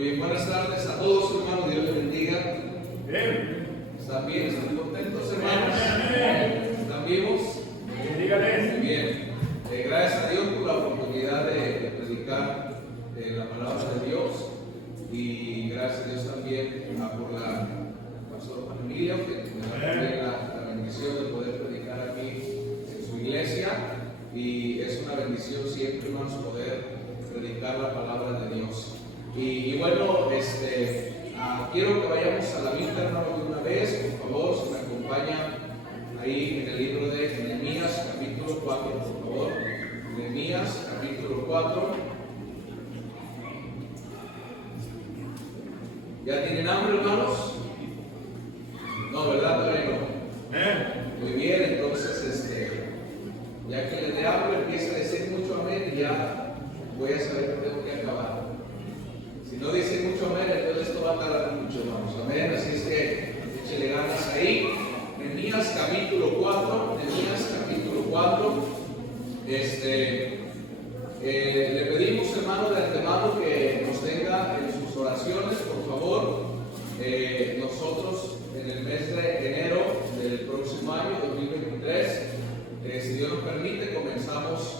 Muy bien, buenas tardes a todos, hermanos. Dios les bendiga. Bien. ¿Están bien? ¿Están contentos, hermanos? ¿Están vivos? Dígale. Muy bien. Gracias a Dios por la oportunidad de predicar la palabra de Dios. Y gracias a Dios también por la pastora familia, que me da también la bendición de poder predicar aquí en su iglesia. Y es una bendición siempre, hermanos, poder predicar la palabra de Dios. Y bueno, quiero que vayamos a la Biblia, hermano, de una vez. Por favor, si me acompañan ahí en el libro de Nehemías, capítulo 4, por favor. Nehemías, capítulo 4. ¿Ya tienen hambre, hermanos? No, ¿verdad? Todavía no. Muy bien, entonces, ya que les dé hambre, empieza a decir mucho amén y ya voy a saber que tengo que acabar. Si no dice mucho amén, entonces esto va a tardar mucho, hermanos. Amén. Así es que échele ganas ahí. Nehemías capítulo 4. Nehemías capítulo 4. Le pedimos, hermano, de antemano que nos tenga en sus oraciones, por favor. Nosotros en el mes de enero del próximo año, 2023, si Dios nos permite, comenzamos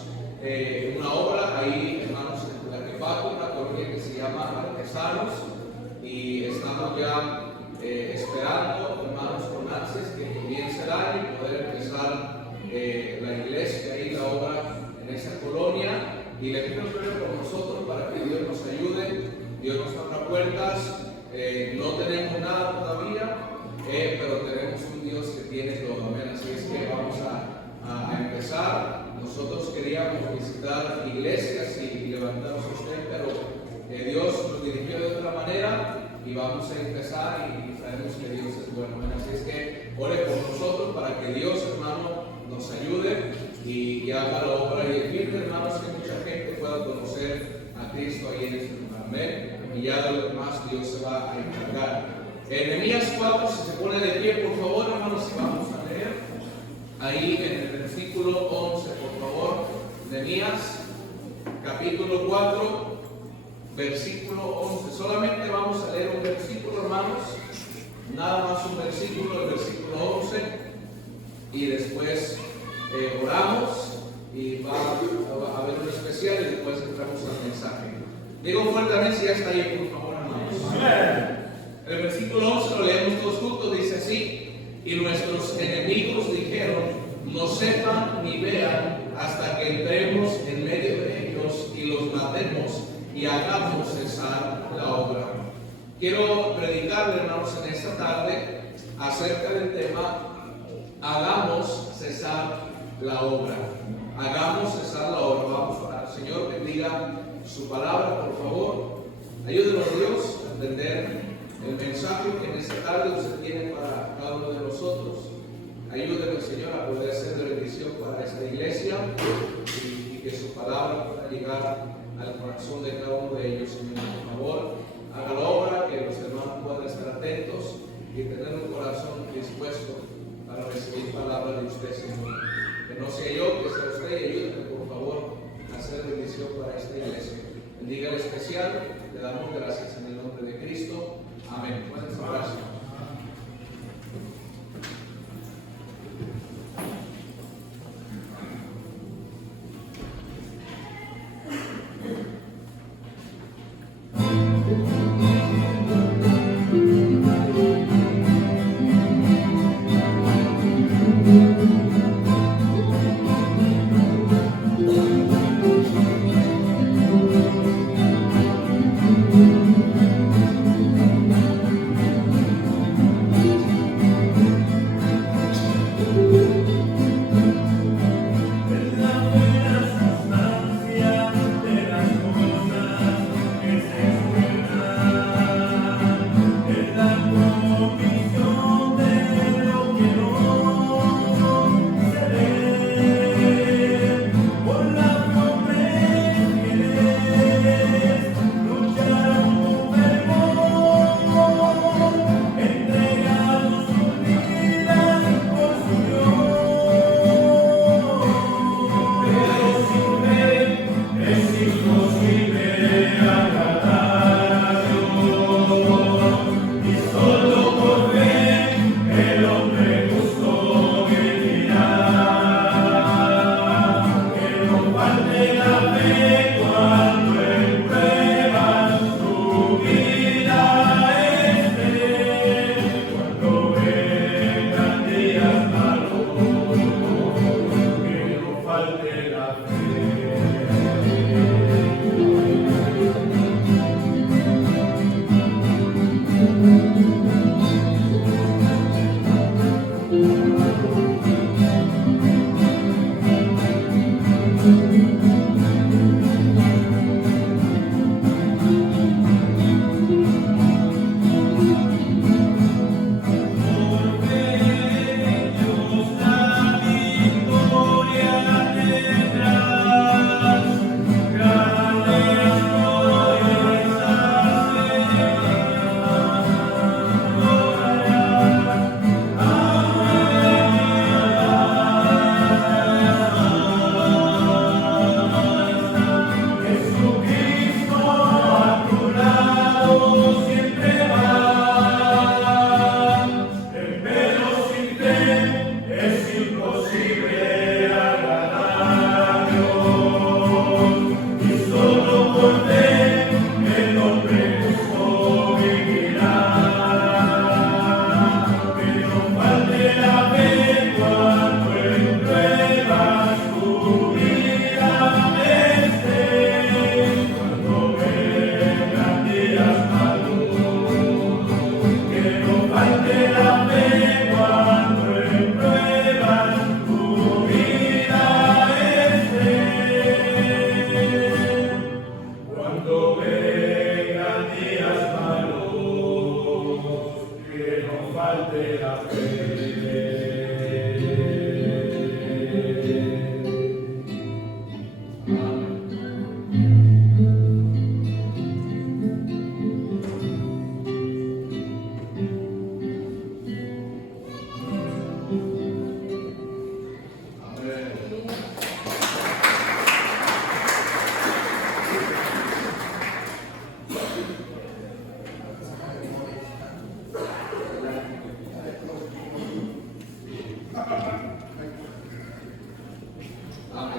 una obra ahí, hermanos, en Tlaquepaque, una colonia que se llama Artesanos, y estamos ya esperando, hermanos, con ansias que comience el año y poder empezar la iglesia y la obra en esa colonia. Y le pido que con nosotros para que Dios nos ayude. Dios nos abra puertas. No tenemos nada todavía, pero tenemos un Dios que tiene todo. Amén. Así es que vamos a empezar. Nosotros queríamos visitar iglesias y levantarnos a usted, pero Dios nos dirigió de otra manera y vamos a empezar y sabemos que Dios es bueno. Amén. Así es que ore por nosotros para que Dios, hermano, nos ayude y haga la obra. Y el fin, hermanos, que mucha gente pueda conocer a Cristo ahí en este lugar. Amén. Y ya de lo demás Dios se va a encargar. En Nehemías 4, si se pone de pie, por favor, hermanos, vamos a leer ahí en el versículo 11, por favor. Nehemías capítulo 4, versículo 11. Solamente vamos a leer un versículo, hermanos. Nada más un versículo, el versículo 11. Y después oramos y va a haber un especial y después entramos al mensaje. Digo fuertemente si ya está ahí, por favor, hermanos. El versículo 11 lo leemos todos juntos, dice así: y nuestros enemigos dijeron, no sepan ni vean hasta que entremos en medio de ellos y los matemos y hagamos cesar la obra. Quiero predicarle, hermanos, en esta tarde acerca del tema hagamos cesar la obra. Hagamos cesar la obra. Vamos a orar. Señor, bendiga su palabra, por favor. Ayúdenos, Dios, a entender el mensaje que en esta tarde usted tiene para cada uno de nosotros. Ayúdenos, Señor, a poder ser de bendición para esta iglesia y que su palabra pueda llegar al corazón de cada uno de ellos, Señor. Por favor, haga la obra, que los hermanos puedan estar atentos y tener un corazón dispuesto para recibir palabra de usted, Señor. Que no sea yo, que sea usted, y ayúdeme, por favor, a hacer bendición para esta iglesia. Bendiga el especial, le damos gracias en el nombre de Cristo. Amén. Buenas gracias.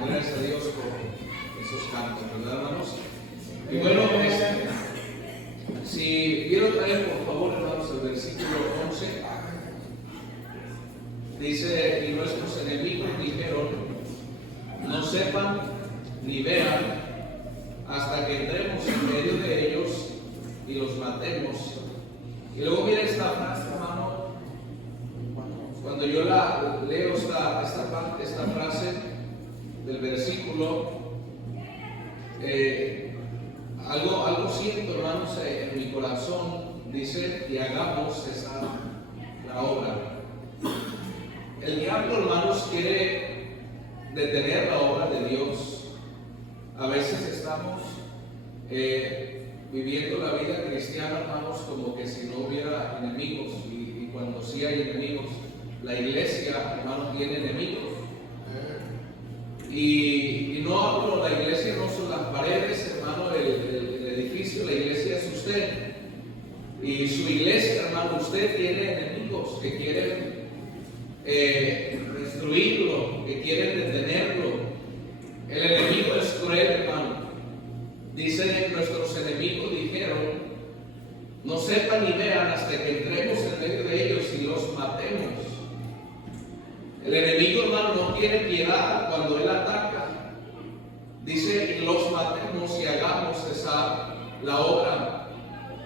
Gracias a Dios por esos cantos, ¿verdad, hermanos? Y bueno, si quiero traer, por favor, hermanos, el versículo 11, dice: y nuestros enemigos dijeron, no sepan ni vean hasta que entremos en medio de ellos y los matemos. Y luego mira esta frase, hermano. Cuando yo la leo esta frase del versículo, algo siento, hermanos, en mi corazón. Dice: y hagamos cesar la obra. El diablo, hermanos, quiere detener la obra de Dios. A veces estamos viviendo la vida cristiana, hermanos, como que si no hubiera enemigos, y cuando sí hay enemigos, la iglesia, hermanos, tiene enemigos. Y no hablo, la iglesia no son las paredes, hermano, el edificio, la iglesia es usted. Y su iglesia, hermano, usted tiene enemigos que quieren destruirlo, que quieren detenerlo. El enemigo es cruel, hermano. Dice: nuestros enemigos dijeron, no sepan ni vean hasta que entremos en medio de ellos y los matemos. El enemigo, hermano, no tiene piedad cuando él ataca. Dice: y los matemos y hagamos cesar la obra.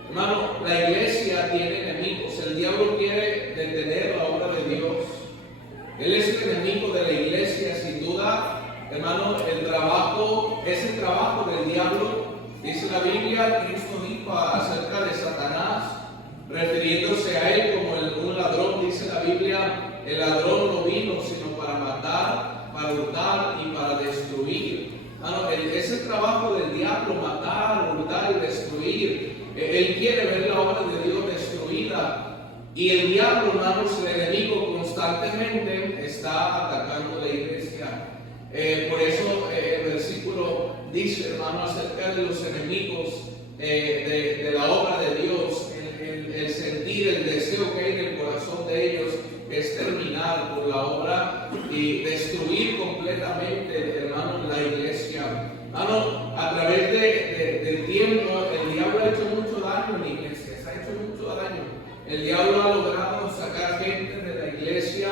Hermano, la iglesia tiene enemigos. El diablo quiere detener la obra de Dios. Él es el enemigo de la iglesia, sin duda. Hermano, es el trabajo del diablo. Dice la Biblia, Cristo dijo acerca de Satanás, refiriéndose a él como un ladrón. Dice la Biblia: el ladrón no vino sino para matar, para hurtar y para destruir. Es el trabajo del diablo: matar, hurtar y destruir. Él quiere ver la obra de Dios destruida. Y el diablo, hermanos, el enemigo, constantemente está atacando la iglesia. Por eso el versículo dice, hermano, acerca de los enemigos de la obra de Dios, el sentir, el deseo que hay en el corazón de ellos es terminar por la obra y destruir completamente, hermano, la iglesia. Hermano, a través del tiempo, el diablo ha hecho mucho daño en la iglesia, se ha hecho mucho daño. El diablo ha logrado sacar gente de la iglesia,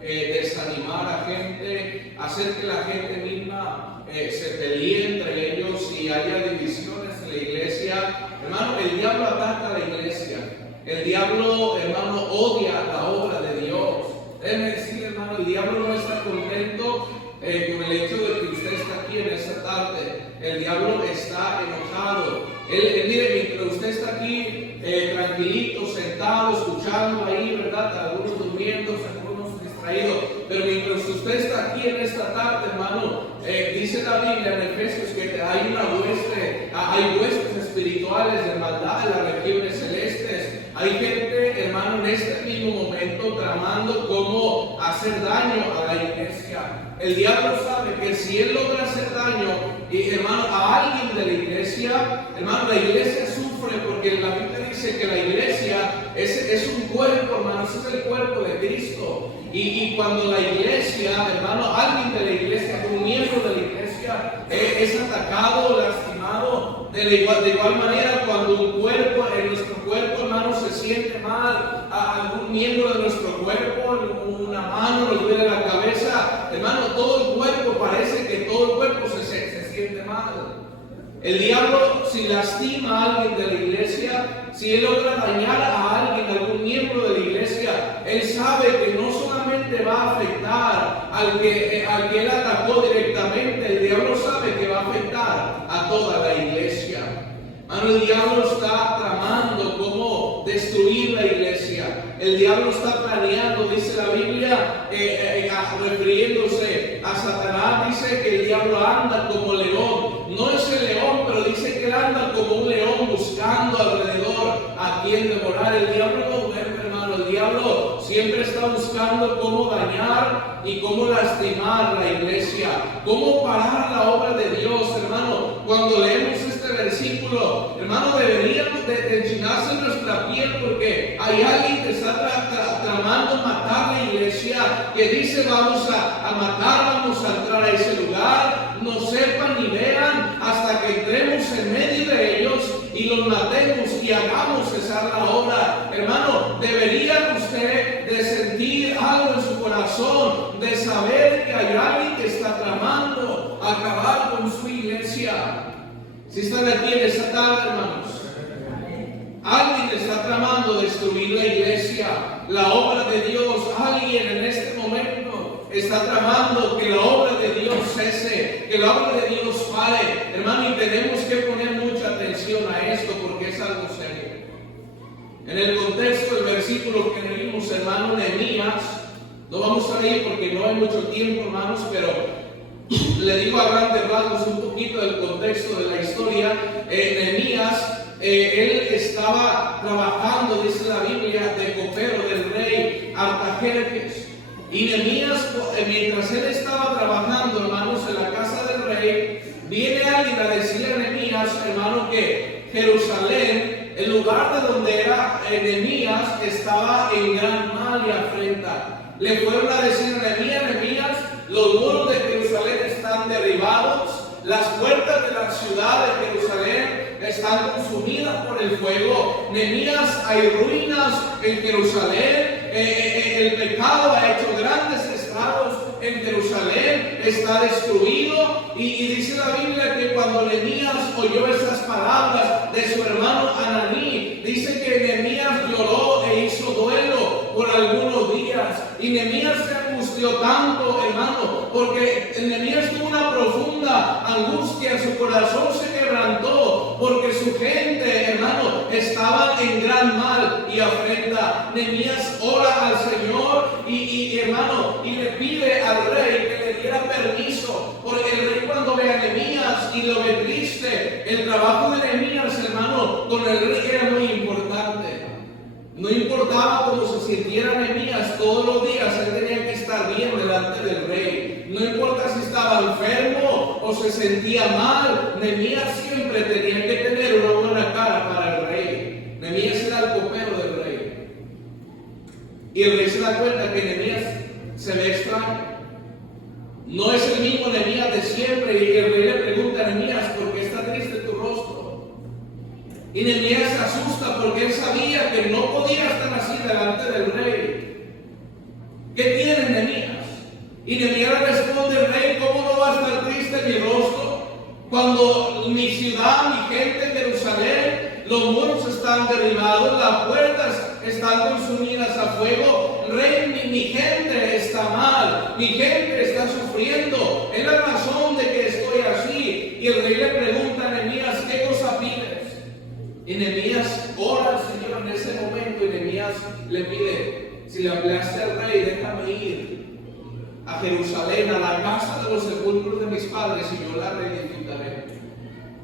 desanimar a gente, hacer que la gente misma se pelee entre ellos y haya divisiones en la iglesia. Hermano, el diablo ataca a la iglesia. El diablo, hermano, odia la obra de Dios. Déjeme decirle, hermano, el diablo no está contento con el hecho de que usted está aquí en esta tarde. El diablo está enojado. Mire, mientras usted está aquí tranquilito, sentado, escuchando ahí, ¿verdad? Algunos durmiendo, algunos distraídos. Pero mientras usted está aquí en esta tarde, hermano, dice la Biblia en Efesios que hay huestes espirituales de maldad en las regiones celestes. Hay gente, hermano, en este mismo momento tramando cómo hacer daño a la iglesia. El diablo sabe que si él logra hacer daño, hermano, a alguien de la iglesia, hermano, la iglesia sufre, porque la Biblia dice que la iglesia es un cuerpo, hermano, ese es el cuerpo de Cristo. Y cuando la iglesia, hermano, alguien de la iglesia, un miembro de la iglesia, es atacado, lastimado, de igual manera, cuando un cuerpo, en nuestro cuerpo, hermano, se siente mal, a algún miembro de nuestro cuerpo, una mano nos duele la cabeza, hermano, todo el cuerpo, parece que todo el cuerpo se siente mal. El diablo, si lastima a alguien de la iglesia, si él logra dañar a alguien, algún miembro de la iglesia, él sabe que no solamente va a afectar al que él atacó directamente, el diablo sabe que va a afectar a toda la iglesia. Hermano, el diablo está tramando cómo destruir la iglesia. El diablo está planeando, dice la Biblia, refiriéndose a Satanás, dice que el diablo anda como león. No es el león, pero dice que él anda como un león buscando alrededor a quien devorar. El diablo no duerme, hermano. El diablo siempre está buscando cómo dañar y cómo lastimar la iglesia, cómo parar la obra de Dios, hermano. Cuando leemos este versículo, hermano, deberíamos de enchinarse en nuestra piel, porque hay alguien que está tramando matar la iglesia, que dice vamos a matar, vamos a entrar a ese lugar, no sepan ni vean hasta que entremos en medio de ellos y los matemos y hagamos cesar la obra. Hermano, debería usted de sentir algo en su corazón, de saber que hay alguien que está tramando acabar con su iglesia. Si están aquí en esta tarde, hermanos, alguien está tramando destruir la iglesia, la obra de Dios. Alguien en este momento está tramando que la obra de Dios cese, que la obra de Dios pare. Hermano, y tenemos que poner mucha atención a esto porque es algo serio. En el contexto del versículo que leímos, hermano, Nehemías, no vamos a leer porque no hay mucho tiempo, hermanos, pero le digo a grandes rasgos un poquito del contexto de la historia. Nehemías, él estaba trabajando, dice la Biblia, de copero del rey Artajerjes. Y Nehemías, mientras él estaba trabajando, hermanos, en la casa del rey, viene alguien a decirle a Nehemías, hermano, que Jerusalén, el lugar de donde era Nehemías, estaba en gran mal y afrenta. Le fueron a decir a Nehemías, los muros de Jerusalén están derribados, las puertas de la ciudad de Jerusalén están consumidas por el fuego. Nehemías, hay ruinas en Jerusalén, el pecado ha hecho grandes estragos en Jerusalén, está destruido. Y dice la Biblia que cuando Nehemías oyó esas palabras de su hermano Hananí, dice que Nehemías lloró e hizo duelo por algunos días. Y Nehemías se angustió tanto, hermano, porque Nehemías tuvo una profunda angustia, en su corazón se quebrantó, porque su gente, hermano, estaba en gran mal y afrenta. Nehemías ora al Señor y hermano, y le pide al rey que le diera permiso, porque el rey cuando ve a Nehemías y lo ve triste, el trabajo de Nehemías, hermano, con el rey era muy importante. No importaba cómo se sintiera Nehemías, todos los días él tenía que estar bien delante del rey. No importa si estaba enfermo o se sentía mal, Nehemías siempre tenía que tener una buena cara para el rey. Nehemías era el copero del rey. Y el rey se da cuenta que Nehemías se ve extraño. No es el mismo Nehemías de siempre. Y el rey le pregunta a Nehemías, ¿por qué está triste tu rostro? Y Nehemías se asusta porque él sabía que no podía estar así delante del rey. ¿Qué tiene Nehemías? Y Nehemías le responde, rey, ¿cómo no va a estar triste mi rostro? Cuando mi ciudad, mi gente, Jerusalén, los muros están derribados, las puertas están consumidas a fuego. Rey, mi gente está mal, mi gente está sufriendo. Es la razón de que estoy así. Y el rey le pregunta a Nehemías, ¿qué cosa pides? Y Nehemías ora al Señor en ese momento y Nehemías le pide, si le hablaste al rey, déjame ir a Jerusalén, a la casa de los sepulcros de mis padres y yo la reedificaré.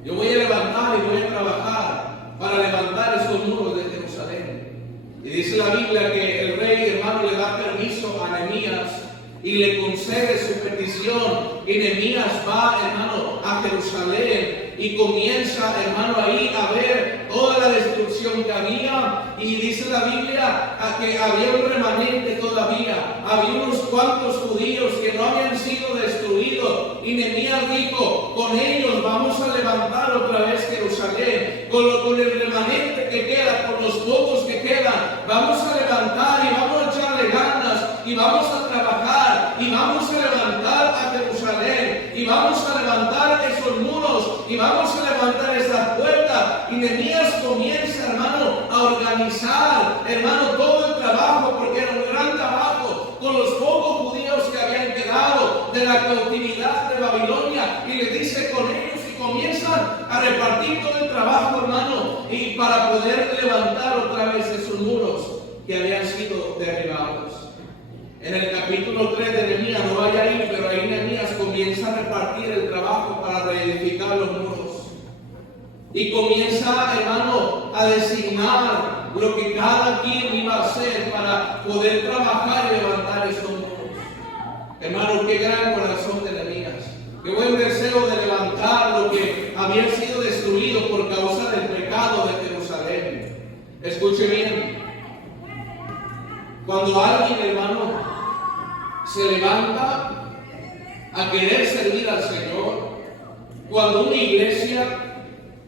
Yo voy a levantar y voy a trabajar para levantar esos muros de Jerusalén. Y dice la Biblia que el rey, hermano, le da permiso a Nehemías y le concede su petición. Y Nehemías va, hermano, a Jerusalén y comienza, hermano, ahí a ver toda la destrucción que había. Y dice la Biblia que había un remanente todavía, había unos cuantos judíos que no habían sido destruidos. Y Nehemías dijo, con ellos vamos a levantar otra vez Jerusalén, con el remanente que queda, con los pocos que quedan, vamos a levantar y vamos a echarle ganas y vamos a trabajar y vamos a levantar a Jerusalén y vamos a levantar esos muros y vamos a levantar esta puerta. Y Nehemías comienza, hermano, a organizar, hermano, todo el trabajo, porque era un gran trabajo con los pocos judíos que habían quedado de la cautividad de Babilonia, y les dice con ellos, y comienzan a repartir todo el trabajo, hermano, y para poder levantar otra vez esos muros que habían sido derribados. En el capítulo 3 de Nehemías, no vaya ahí, pero ahí Nehemías comienza a repartir el trabajo para reedificar los muros. Y comienza, hermano, a designar lo que cada quien iba a hacer para poder trabajar y levantar estos muros. Hermano, qué gran corazón de Nehemías. Qué buen deseo de levantar lo que había sido destruido por causa del pecado de Jerusalén. Escuche bien. Cuando alguien, hermano, se levanta a querer servir al Señor, cuando una iglesia,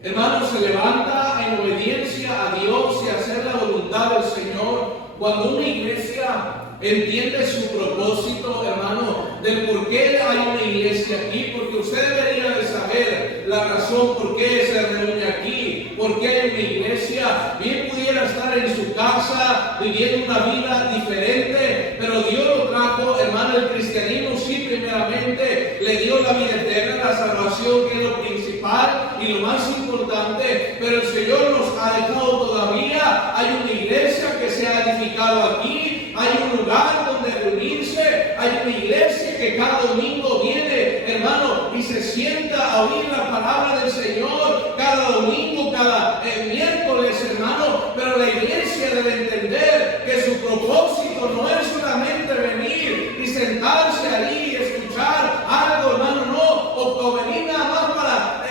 hermano, se levanta en obediencia a Dios y a hacer la voluntad del Señor, cuando una iglesia entiende su propósito, hermano, del por qué hay una iglesia aquí, porque usted debería de saber la razón por qué se reúne aquí, por qué hay una iglesia. Bien pudiera estar en su casa viviendo una vida diferente, pero Dios lo trajo, hermano, el cristianismo sí primeramente le dio la vida eterna, la salvación, que es lo principal y lo más importante, pero el Señor nos ha dejado todavía, hay una iglesia que se ha edificado aquí, hay un lugar donde reunirse, hay una iglesia que cada domingo viene, hermano, y se sienta a oír la palabra del Señor, cada domingo, cada miércoles, hermano, pero la iglesia debe entender que su propósito no es solamente venir y sentarse ahí y escuchar algo, hermano, no, o venir nada más para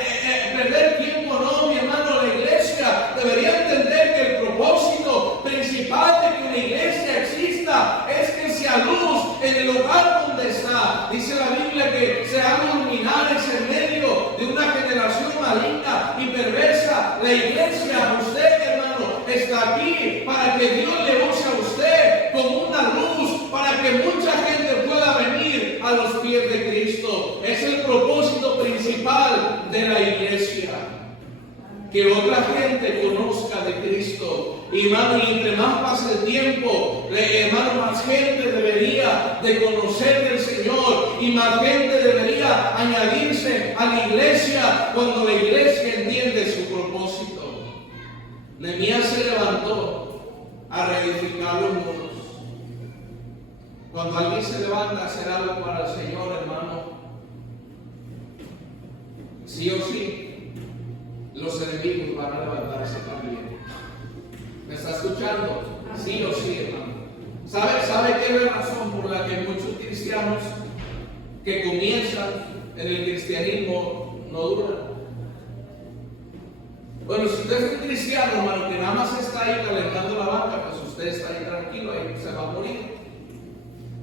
perder tiempo, no, mi hermano. La iglesia debería entender que el propósito principal de que una iglesia exista es que sea luz en el lugar donde está. Dice la Biblia que se hagan luminares en medio de una generación maligna y perversa. La iglesia, usted, hermano, está aquí para que Dios le use a usted como una luz, para que mucha gente pueda venir a los pies de Cristo. Es el propósito principal de la iglesia. Que otra gente conozca de Cristo, hermano, y entre más pasa el tiempo, hermano, más gente debería de conocer del Señor y más gente debería añadirse a la iglesia cuando la iglesia entiende su propósito. Nehemías se levantó a reedificar los muros. Cuando alguien se levanta a hacer algo para el Señor, hermano, sí o sí, los enemigos van a levantarse también. ¿Me está escuchando? Sí o sí, hermano. ¿Sabe qué es la razón por la que muchos cristianos que comienzan en el cristianismo no duran? Bueno, si usted es un cristiano, hermano, que nada más está ahí calentando la banca, pues usted está ahí tranquilo, ahí se va a morir.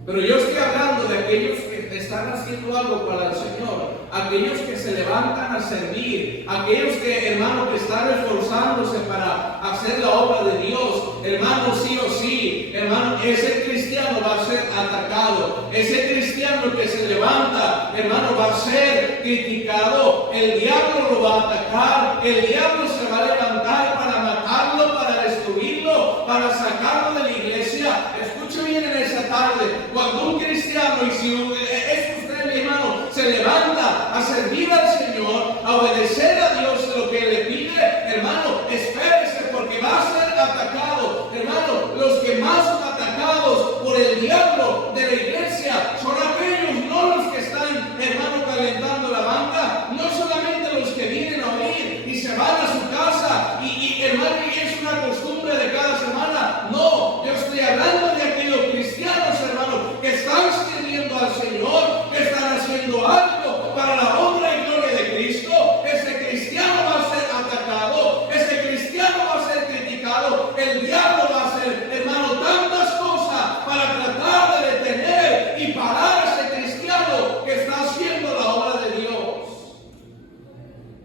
Pero yo estoy hablando de aquellos que están haciendo algo para el Señor, aquellos que se levantan a servir, aquellos que, hermano, que están esforzándose para hacer la obra de Dios. Hermano, sí o sí, hermano, ese cristiano va a ser atacado. Ese cristiano que se levanta, hermano, va a ser criticado. El diablo lo va a atacar. El diablo se va a levantar para matarlo, para destruirlo, para sacarlo de la iglesia. Escuche bien en esa tarde, cuando un cristiano, y si es usted, mi hermano, se levanta a servir al Señor, a obedecer a Dios lo que le pide, hermano, espérese, porque va a ser atacado. Hermano, los que más son atacados por el diablo de la iglesia son aquellos, no los que están, hermano, calentando la banca, no solamente los que vienen a oír y se van a su casa y hermano, y es una costumbre de cada semana. No, yo estoy hablando de aquellos cristianos, hermano, que están sirviendo al Señor, que están haciendo algo para la honra y gloria de Cristo. Ese cristiano va a ser atacado, ese cristiano va a ser criticado, el diablo va a hacer, hermano, tantas cosas para tratar de detener y parar a ese cristiano que está haciendo la obra de Dios.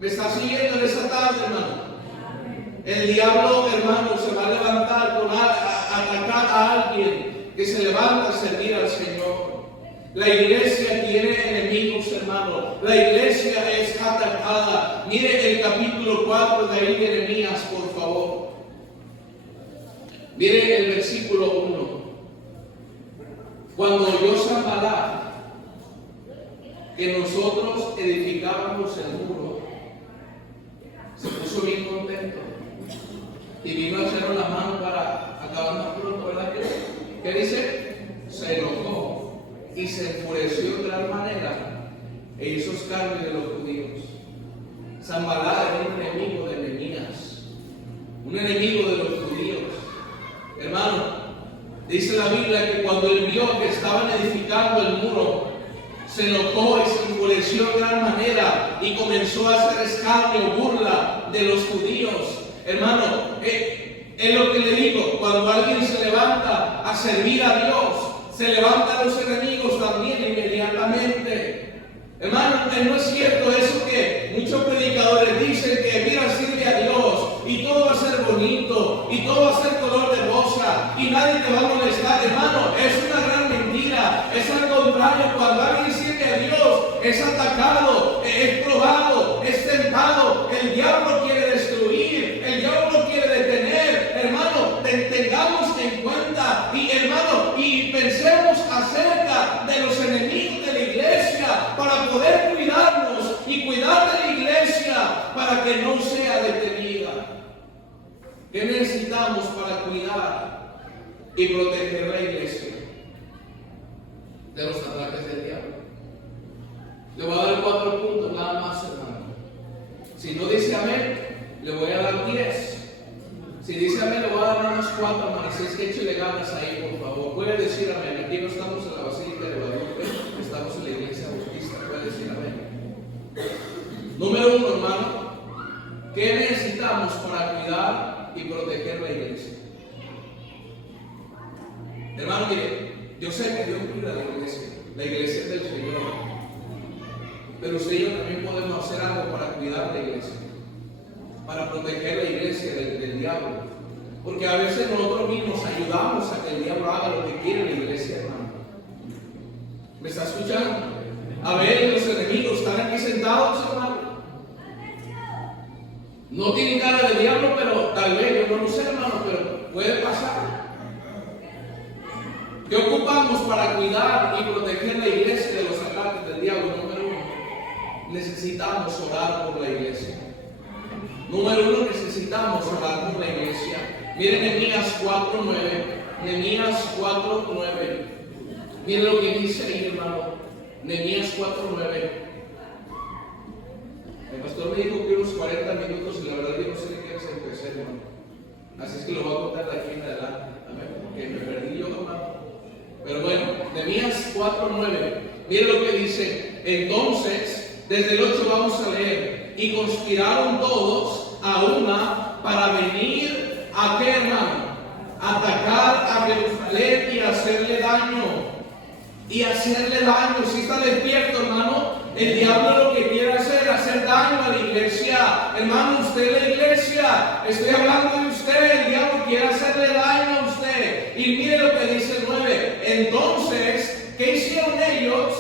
¿Me está siguiendo en esa tarde, hermano? El diablo, hermano, se va a levantar a atacar a alguien que se levanta a servir al Señor. La iglesia tiene enemigos, hermano. La iglesia es atacada. Mire el capítulo 4 de ahí de Nehemías, por favor. Mire el versículo 1. Cuando oyó Sanballat que nosotros edificábamos el muro, se puso bien contento y vino a echarnos la mano para acabar más pronto, ¿verdad? ¿Qué dice? Se enojó y se enfureció de tal manera e hizo escarnio de los judíos. Sanballat era un enemigo de Nehemías, un enemigo de los judíos. Hermano, dice la Biblia que cuando él vio que estaban edificando el muro, se enojó y se enfureció de gran manera y comenzó a hacer escarnio, burla de los judíos. Hermano, es lo que le digo, cuando alguien se levanta a servir a Dios, se levantan los enemigos también inmediatamente. Hermano, no es cierto eso que muchos predicadores dicen que mira, sirve a Dios y todo va a ser bonito y todo va a ser color de rosa y nadie te va a molestar. Hermano, es una gran mentira. Es al contrario, cuando alguien sirve a Dios es atacado, es probado, es tentado. El diablo quiere destruir, el diablo quiere detener. Hermano, tengamos en cuenta y pensemos acerca de los enemigos de la iglesia para poder cuidarnos y cuidar de la iglesia para que no sea detenida. ¿Qué necesitamos para cuidar y proteger la iglesia de los ataques del diablo? Le voy a dar 4 puntos nada más, hermano. Si no dice amén, le voy a dar 10. Si dice amén, le voy a dar unos 4, hermano. Si es que échale ganas ahí, por favor. Puede decir amén. Aquí no estamos en la Basílica de Guadalupe, estamos en la iglesia bautista. Puede decir amén. Número 1, hermano. ¿Qué necesitamos para cuidar y proteger la iglesia? Hermano, mire, yo sé que Dios cuida la iglesia es del Señor, pero usted y yo también podemos hacer algo para cuidar la iglesia, para proteger la iglesia del diablo, porque a veces nosotros mismos ayudamos a que el diablo haga lo que quiere la iglesia, hermano. ¿Me está escuchando? A ver, los enemigos están aquí sentados, hermano. No tienen cara de diablo, pero tal vez, yo no lo sé, hermano, pero puede pasar. ¿Qué ocupamos para cuidar y proteger la iglesia de los ataques del diablo? Número 1, necesitamos orar por la iglesia. Número 1, necesitamos orar por la iglesia. Miren Nehemías 4:9. Nehemías 4:9. Miren lo que dice ahí, hermano. Nehemías 4:9. El pastor me dijo que unos 40 minutos y la verdad yo no sé de qué es empecé, hermano. Así es que lo voy a contar de aquí en adelante. Amén. Porque me perdí yo, hermano. Pero bueno, Nehemías 4:9. Miren lo que dice. Entonces, desde el 8 vamos a leer. Y conspiraron todos a una para venir a qué, hermano, atacar a Jerusalén y hacerle daño. Y hacerle daño. Si está despierto, hermano, el diablo lo que quiere hacer daño a la iglesia. Hermano, usted es la iglesia. Estoy hablando de usted. El diablo quiere hacerle daño a usted. Y mire lo que dice el 9. Entonces, ¿qué hicieron ellos?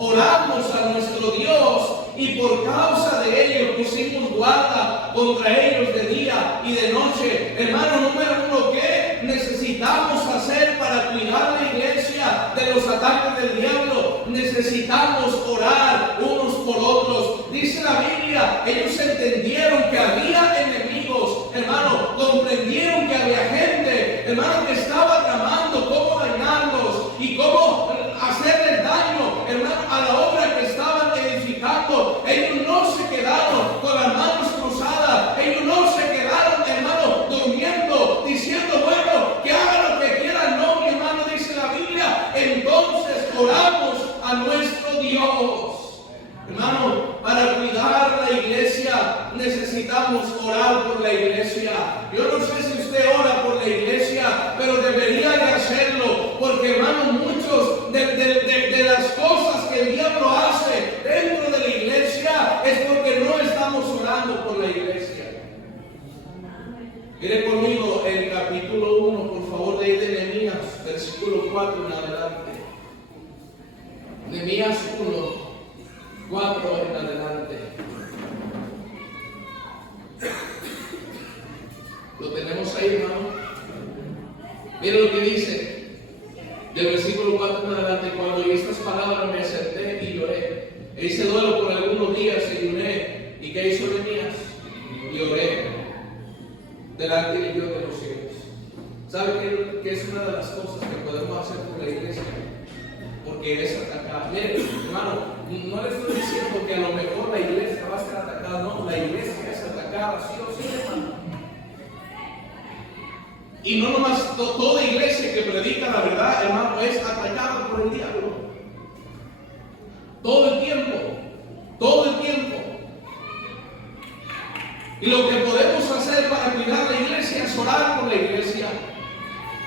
Oramos a nuestro Dios y por causa de ellos pusimos guarda contra ellos de día y de noche. Hermano, número 1, ¿qué necesitamos hacer para cuidar la iglesia de los ataques del diablo? Necesitamos orar unos por otros. Dice la Biblia, ellos entendieron que había enemigos, hermano, comprendieron que había gente, hermano, que estaba tramando cómo dañarlos y cómo hacerles daño, hermano, a la obra que estaban edificando. Ellos no se quedaron con las manos cruzadas, ellos no se quedaron, hermano, durmiendo, diciendo, bueno, que hagan lo que quieran. No, mi hermano, dice la Biblia, entonces oramos a nuestro Dios. Hermano, para cuidar la iglesia necesitamos orar por la iglesia. Yo no sé si usted ora por la iglesia, pero debería de hacerlo, porque hermano, muchos de las cosas que el diablo hace dentro de la iglesia es porque no estamos orando por la iglesia. Mire conmigo el capítulo 1, por favor, de Nehemías, versículo 4 en adelante. Nehemías 1, 4 en adelante. ¿Lo tenemos ahí, hermano? Mira lo que dice. Del versículo 4 en adelante: cuando oí estas palabras me senté y lloré. E hice duelo por algunos días y ayuné. ¿Y qué hizo Nehemías? Y oré delante del Dios de los cielos. ¿Sabe qué es una de las cosas que podemos hacer por la iglesia? Porque es atacada. Mire, hermano, no le estoy diciendo que a lo mejor la iglesia va a ser atacada. No, la iglesia es atacada, sí o sí, hermano. Y no nomás toda iglesia que predica la verdad, hermano, es atacada por el diablo. Todo el tiempo. Todo el tiempo. Y lo que podemos hacer para cuidar la iglesia es orar por la iglesia.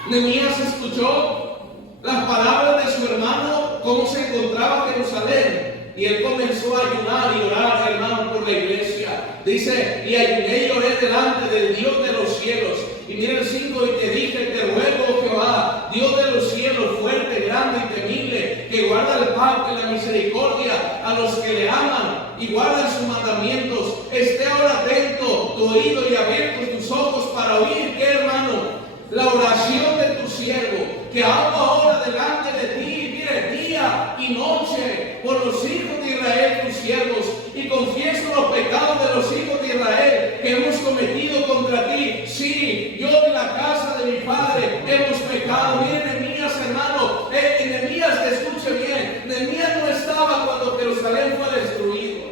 Nehemías escuchó las palabras de su hermano, cómo se encontraba Jerusalén, y él comenzó a ayunar y orar, hermano, por la iglesia. Dice: y ayuné y oré delante del Dios de los cielos. Y mira el 5: y te dije, te ruego, Jehová, Dios de los cielos, fuerte, grande y temible, que guarda el pacto y la misericordia a los que le aman y guardan sus mandamientos, esté ahora atento tu oído y abiertos tus ojos para oír, ¿qué, hermano? La oración de tu siervo, que hago ahora delante de ti, mire, día y noche, por los hijos de Israel, tus siervos, y confieso los pecados de los hijos de Israel que hemos cometido contra ti. Sí, yo y la casa de mi padre hemos pecado. Mire, Nehemías, hermano, Nehemías, escuche bien, Nehemías no estaba cuando Jerusalén fue destruido.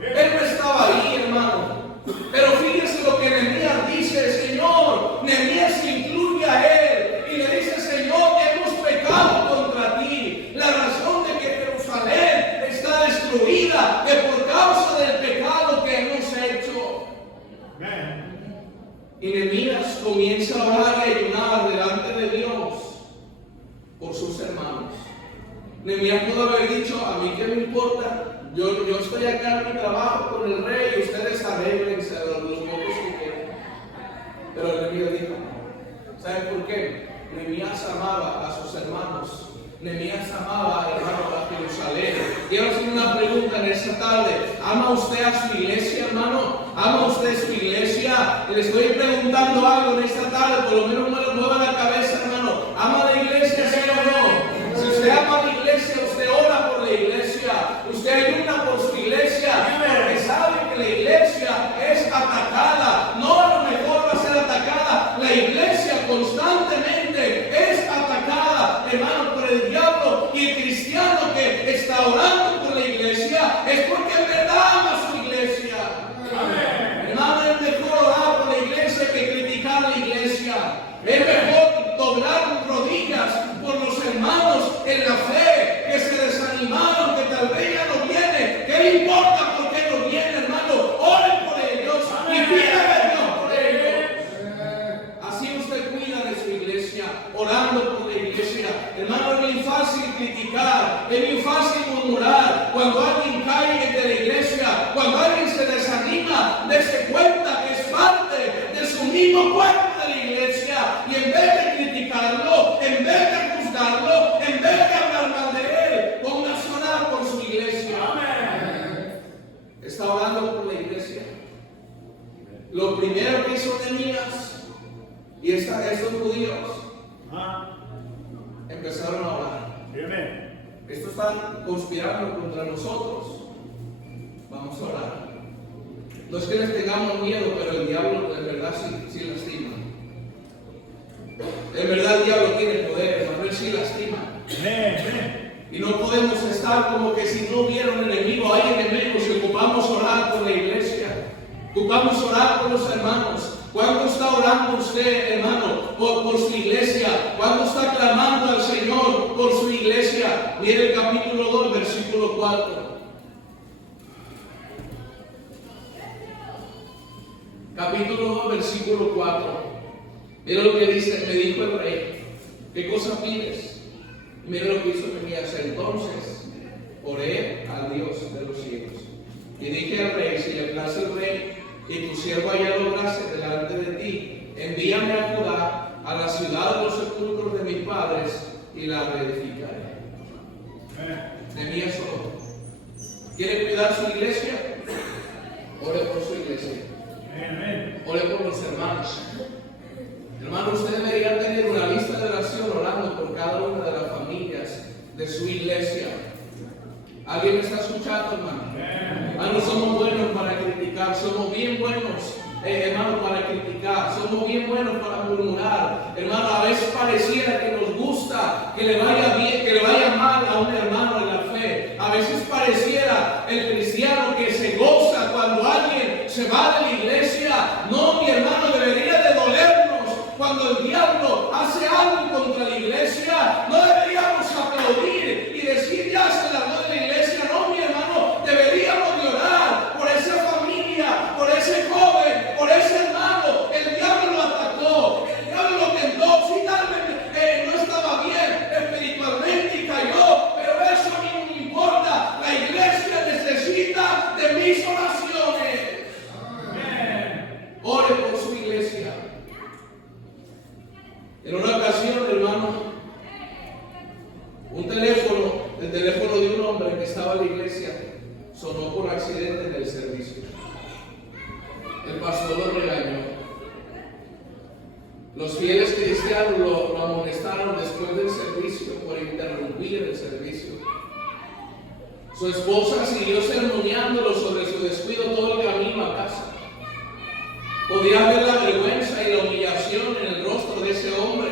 Él no estaba ahí, hermano. Pero fíjese lo que Nehemías dice: Señor, Nehemías se incluye a él y le dice: Señor, hemos pecado contra ti. La razón de que Jerusalén está destruida es por causa del pecado que hemos hecho. Y Nehemías comienza a orar y ayunar delante de Dios por sus hermanos. Nehemías pudo haber dicho: a mí qué me importa, yo estoy acá en mi trabajo con el rey y ustedes arréglense los votos que quieran. Pero Nehemías dijo: ¿saben por qué? Nehemías amaba a sus hermanos. Nehemías amaba, hermano, a Jerusalén. Quiero hacer una pregunta en esta tarde: ¿ama usted a su iglesia, hermano? ¿Ama usted su iglesia? Le estoy preguntando algo en esta tarde, por lo menos mueva la cabeza, hermano. ¿Ama la iglesia, sí o no? Si usted ama la iglesia, usted ora por la iglesia, usted ayuna por su iglesia, porque sabe que la iglesia es atacada. No, a lo mejor va a ser atacada. La iglesia constantemente es atacada, hermano, por el diablo. Y el cristiano que está orando por la iglesia es porque en verdad ama su iglesia. Amén. Hermano, es mejor orar por la iglesia que criticar la iglesia. Es mejor doblar rodillas por los hermanos en la fe que se desanimaron, que tal vez ya no vienen. ¿Qué le importa por qué no vienen, hermano? Oren por ellos y pidan a Dios por ellos. Así usted cuida de su iglesia, orando por la iglesia. Hermano, es muy fácil criticar, es muy fácil murmurar. Cuando alguien cae de la iglesia, cuando alguien se desanima, dése cuenta que es parte de su mismo cuerpo de la iglesia. Y en vez de criticarlo, en vez de juzgarlo, en vez de hablar mal de él, póngase a orar por su iglesia. Amén. Está orando por la iglesia. Lo primero que hizo Nehemías, y estos judíos empezaron a orar. Estos están conspirando contra nosotros. Vamos a orar. No es que les tengamos miedo, pero el diablo de verdad sí lastima. En verdad el diablo tiene poder, pero él sí lastima. Y no podemos estar como que si no hubiera un enemigo. Hay enemigos y ocupamos orar por la iglesia. Ocupamos orar por los hermanos. ¿Cuándo está orando usted, hermano, por su iglesia? ¿Cuándo está clamando al Señor por su iglesia? Mire el capítulo 2, versículo 4. Capítulo 2, versículo 4. Mira lo que dice: me dijo el rey, ¿qué cosa pides? Mira lo que hizo Nehemías. Entonces oré al Dios de los cielos y dije al rey: si le place el rey y tu siervo haya lograse delante de ti, envíame a Judá, a la ciudad de los sepulcros de mis padres, y la reedificaré. de mí es solo. ¿Quiere cuidar su iglesia? Ore por su iglesia. Ore por los hermanos. Hermano, usted debería tener una lista de oración orando por cada una de las familias de su iglesia. ¿Alguien me está escuchando, hermano? Hermano, somos buenos para criticar, somos bien buenos, hermano, para criticar, somos bien buenos para murmurar. Hermano, a veces pareciera que nos gusta que le vaya bien, que le vaya mal a un hermano en la fe. A veces pareciera el cristiano que se goza cuando alguien se va de la iglesia. No, mi hermano, debería de dolernos cuando el diablo hace algo contra la iglesia. No deberíamos aplaudir y decir ya se largó de la iglesia. No, mi hermano, deberíamos de orar por esa familia, por ese joven, por ese hermano. El diablo lo atacó, el diablo lo tentó. Si tal vez no estaba bien espiritualmente y cayó, pero eso a mí no me importa. La iglesia necesita de mis oraciones. Ore por su iglesia. En una ocasión, hermano, el teléfono de un hombre que estaba en la iglesia sonó por accidente en el servicio. El pastor lo regañó. Los fieles cristianos lo amonestaron después del servicio por interrumpir el servicio. Su esposa siguió sermoneándolo sobre su descuido todo el camino a casa. Podía ver la vergüenza y la humillación en el rostro de ese hombre.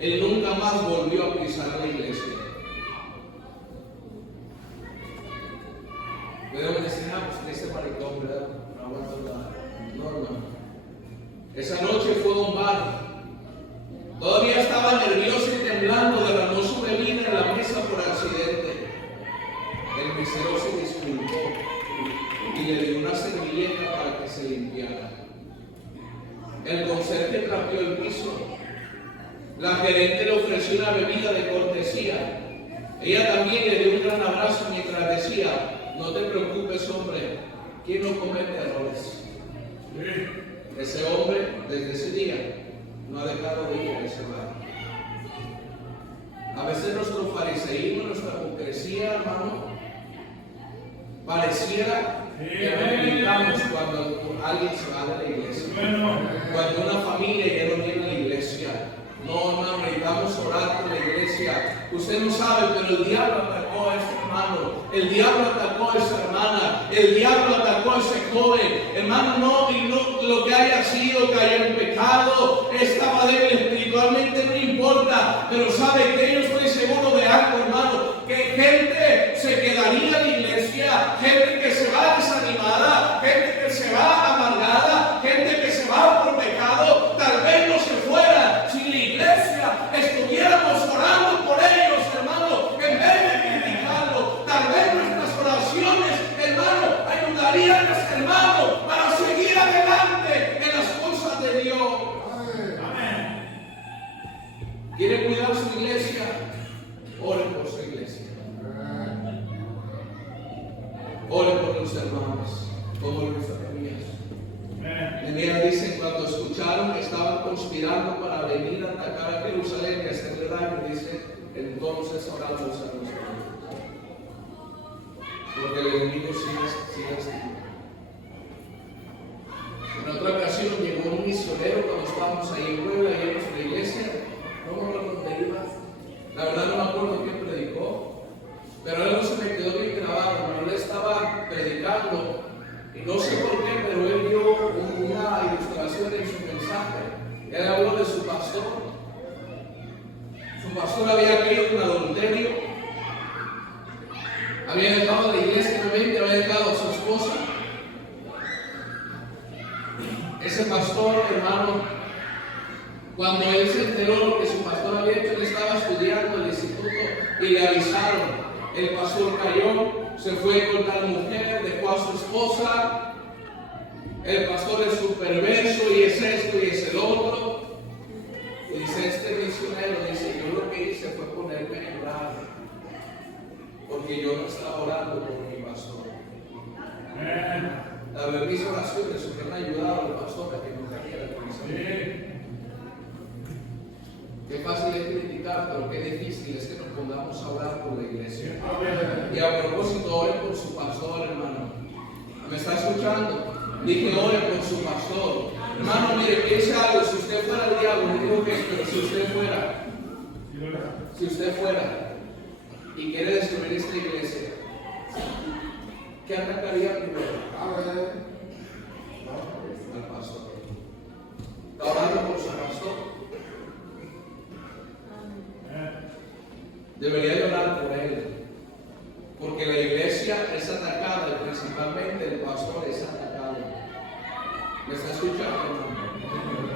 Él nunca más volvió a pisar la iglesia. Podemos decir, pues este maricón, ¿verdad? No aguanto nada. No, hermano. Esa noche fue a un bar. Todavía estaba nervioso y temblando, derramó su bebida en la mesa por accidente. El mesero se disculpó y le dio una servilleta para que se limpiara. El conserje trapeó el piso. La gerente le ofreció una bebida de cortesía. Ella también le dio un gran abrazo mientras decía: no te preocupes, hombre, ¿quién no comete errores? Ese hombre, desde ese día, no ha dejado de ir a ese bar. A veces nuestro fariseísmo, nuestra hipocresía, hermano, pareciera que lo aplicamos cuando alguien se va de la iglesia. Cuando una familia ya no viene a la iglesia. No, hermano, necesitamos orar por la iglesia. Usted no sabe, pero el diablo atacó a ese hermano. El diablo atacó a esa hermana. El diablo atacó a ese joven. Hermano, no lo que haya sido, que haya en pecado, estaba débil espiritualmente, no importa. Pero sabe que yo estoy seguro de algo, hermano, que gente se quedaría en la iglesia, gente que se va desanimada, gente que se va amargada, gente que se va por pecado, tal vez no se fuera si la iglesia estuviéramos orando por ellos, hermano, en vez de criticarlo. Tal vez nuestras oraciones, hermano, ayudarían a los hermanos para seguir adelante en las cosas de Dios. Amén. ¿Quiere cuidar su iglesia? Ore por su iglesia. Ore por los hermanos, como Luis Jeremías. Jeremías dice: cuando escucharon que estaban conspirando para venir a atacar a Jerusalén y hacerle daño, dice, entonces oramos a los hermanos. Porque el enemigo sigue así. En otra ocasión llegó un misionero cuando estábamos ahí en Puebla, y en nuestra iglesia. No me acuerdo dónde iba. La verdad no me acuerdo quién predicó. Pero algo se me quedó bien grabado. Cuando él estaba predicando, y no sé por qué, pero él dio una ilustración en su mensaje. Él habló de su pastor. Su pastor había caído en adulterio. Había dejado la iglesia, obviamente, había dejado a su esposa. Ese pastor, hermano, cuando él se enteró que su pastor había hecho, él estaba estudiando en el instituto y le avisaron. El pastor cayó, se fue con tal mujer, dejó a su esposa. El pastor es un perverso y es esto y es el otro. Y dice este misionero, dice, yo lo que hice fue ponerme a llorar, porque yo no estaba orando por mi pastor. A ver, mis oraciones que me han ayudado al pastor a que no cayera con esa. Qué fácil es criticar, pero qué difícil es que no pongamos a orar por la iglesia. Y a propósito, ore por su pastor, hermano. ¿Me está escuchando? Dije, ore por su pastor. Hermano, mire, piense algo. Si usted fuera el diablo, no digo que, pero si usted fuera y quiere destruir esta iglesia, ¿qué atacaría primero? Al pastor. ¿Está orando por su pastor? Debería de orar por él. Porque la iglesia es atacada y principalmente el pastor es atacado. ¿Me está escuchando?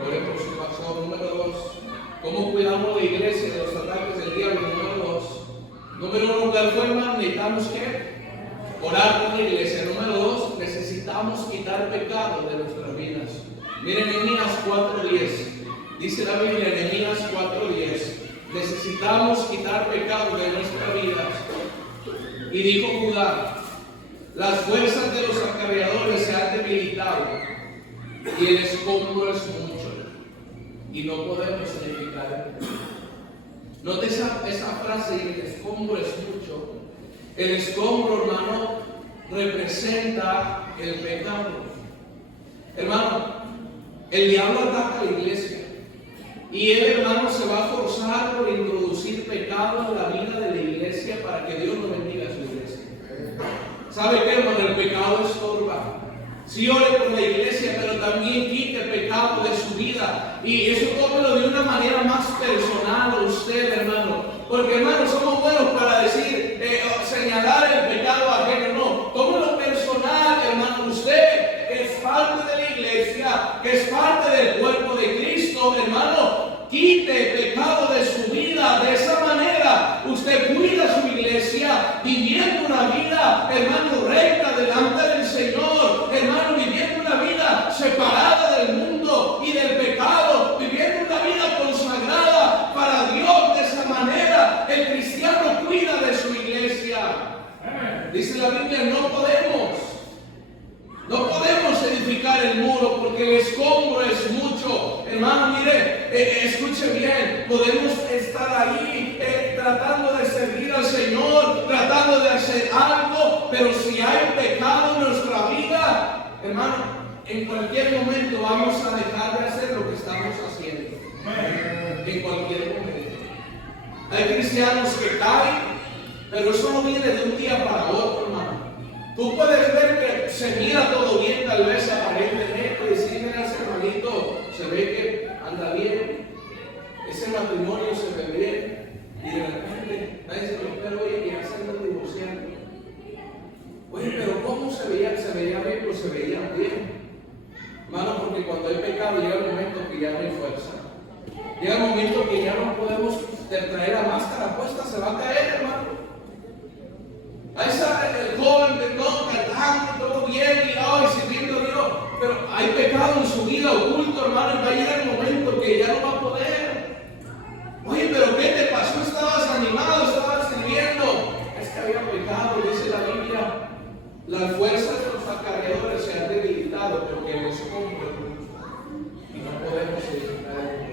Ore por su pastor. Número 2. ¿Cómo cuidamos la iglesia de los ataques del diablo? Número 2. Número 1, hermano, necesitamos ¿qué? Orar por la iglesia. Número 2, necesitamos quitar pecado de nuestras vidas. Miren Nehemías 4:10. Dice la Biblia, Nehemías 4:10. Necesitamos quitar pecado de nuestra vida. Y dijo Judá, las fuerzas de los acarreadores se han debilitado y el escombro es mucho y no podemos edificar. Note esa frase, el escombro es mucho. El escombro, hermano, representa el pecado. Hermano, el diablo ataca a la iglesia y él, hermano, se va a forzar por introducir pecado en la vida de la iglesia para que Dios no bendiga a su iglesia. ¿Sabe qué, hermano? El pecado estorba. Sí, ore por la iglesia, pero también quite el pecado de su vida. Y eso tómelo de una manera más personal a usted, hermano. Porque, hermano, somos buenos para decir, señalar el pecado ajeno. No, tómelo personal, hermano. Usted es parte de la iglesia, que es parte del cuerpo de Cristo, hermano. Quite el pecado de su vida. De esa manera, usted cuida su iglesia, viviendo una vida, hermano, recta delante del Señor. Hermano, viviendo una vida separada del mundo y del pecado, viviendo una vida consagrada para Dios. De esa manera, el cristiano cuida de su iglesia. Dice la Biblia, no podemos edificar el muro porque el escombro es mucho. Hermano, mire, escuche bien, podemos estar ahí tratando de servir al Señor, tratando de hacer algo, pero si hay pecado en nuestra vida, hermano, en cualquier momento vamos a dejar de hacer lo que estamos haciendo. En cualquier momento. Hay cristianos que caen, pero eso no viene de un día para otro, hermano. Tú puedes ver que se mira todo bien, tal vez aparentemente, y si mira ese hermanito, se ve que anda bien, ese matrimonio se ve bien, y de repente nadie se lo espera, oye, que ya se andan divorciando. Oye, pero ¿cómo se veía? Se veía bien, pues se veían bien. Hermano, porque cuando hay pecado llega el momento que ya no hay fuerza. Llega el momento que ya no podemos traer la máscara puesta, se va a caer, hermano. Ahí está el joven de todo cantando, todo bien y hoy sirviendo a Dios, pero hay pecado en su vida oculto, hermano, y va a llegar el momento que ya no va a poder. Oye, pero ¿qué te pasó? Estabas animado, estabas sirviendo. Es que había pecado, dice la Biblia. Las fuerzas de los acarreadores se han debilitado porque el escombro y no podemos edificar.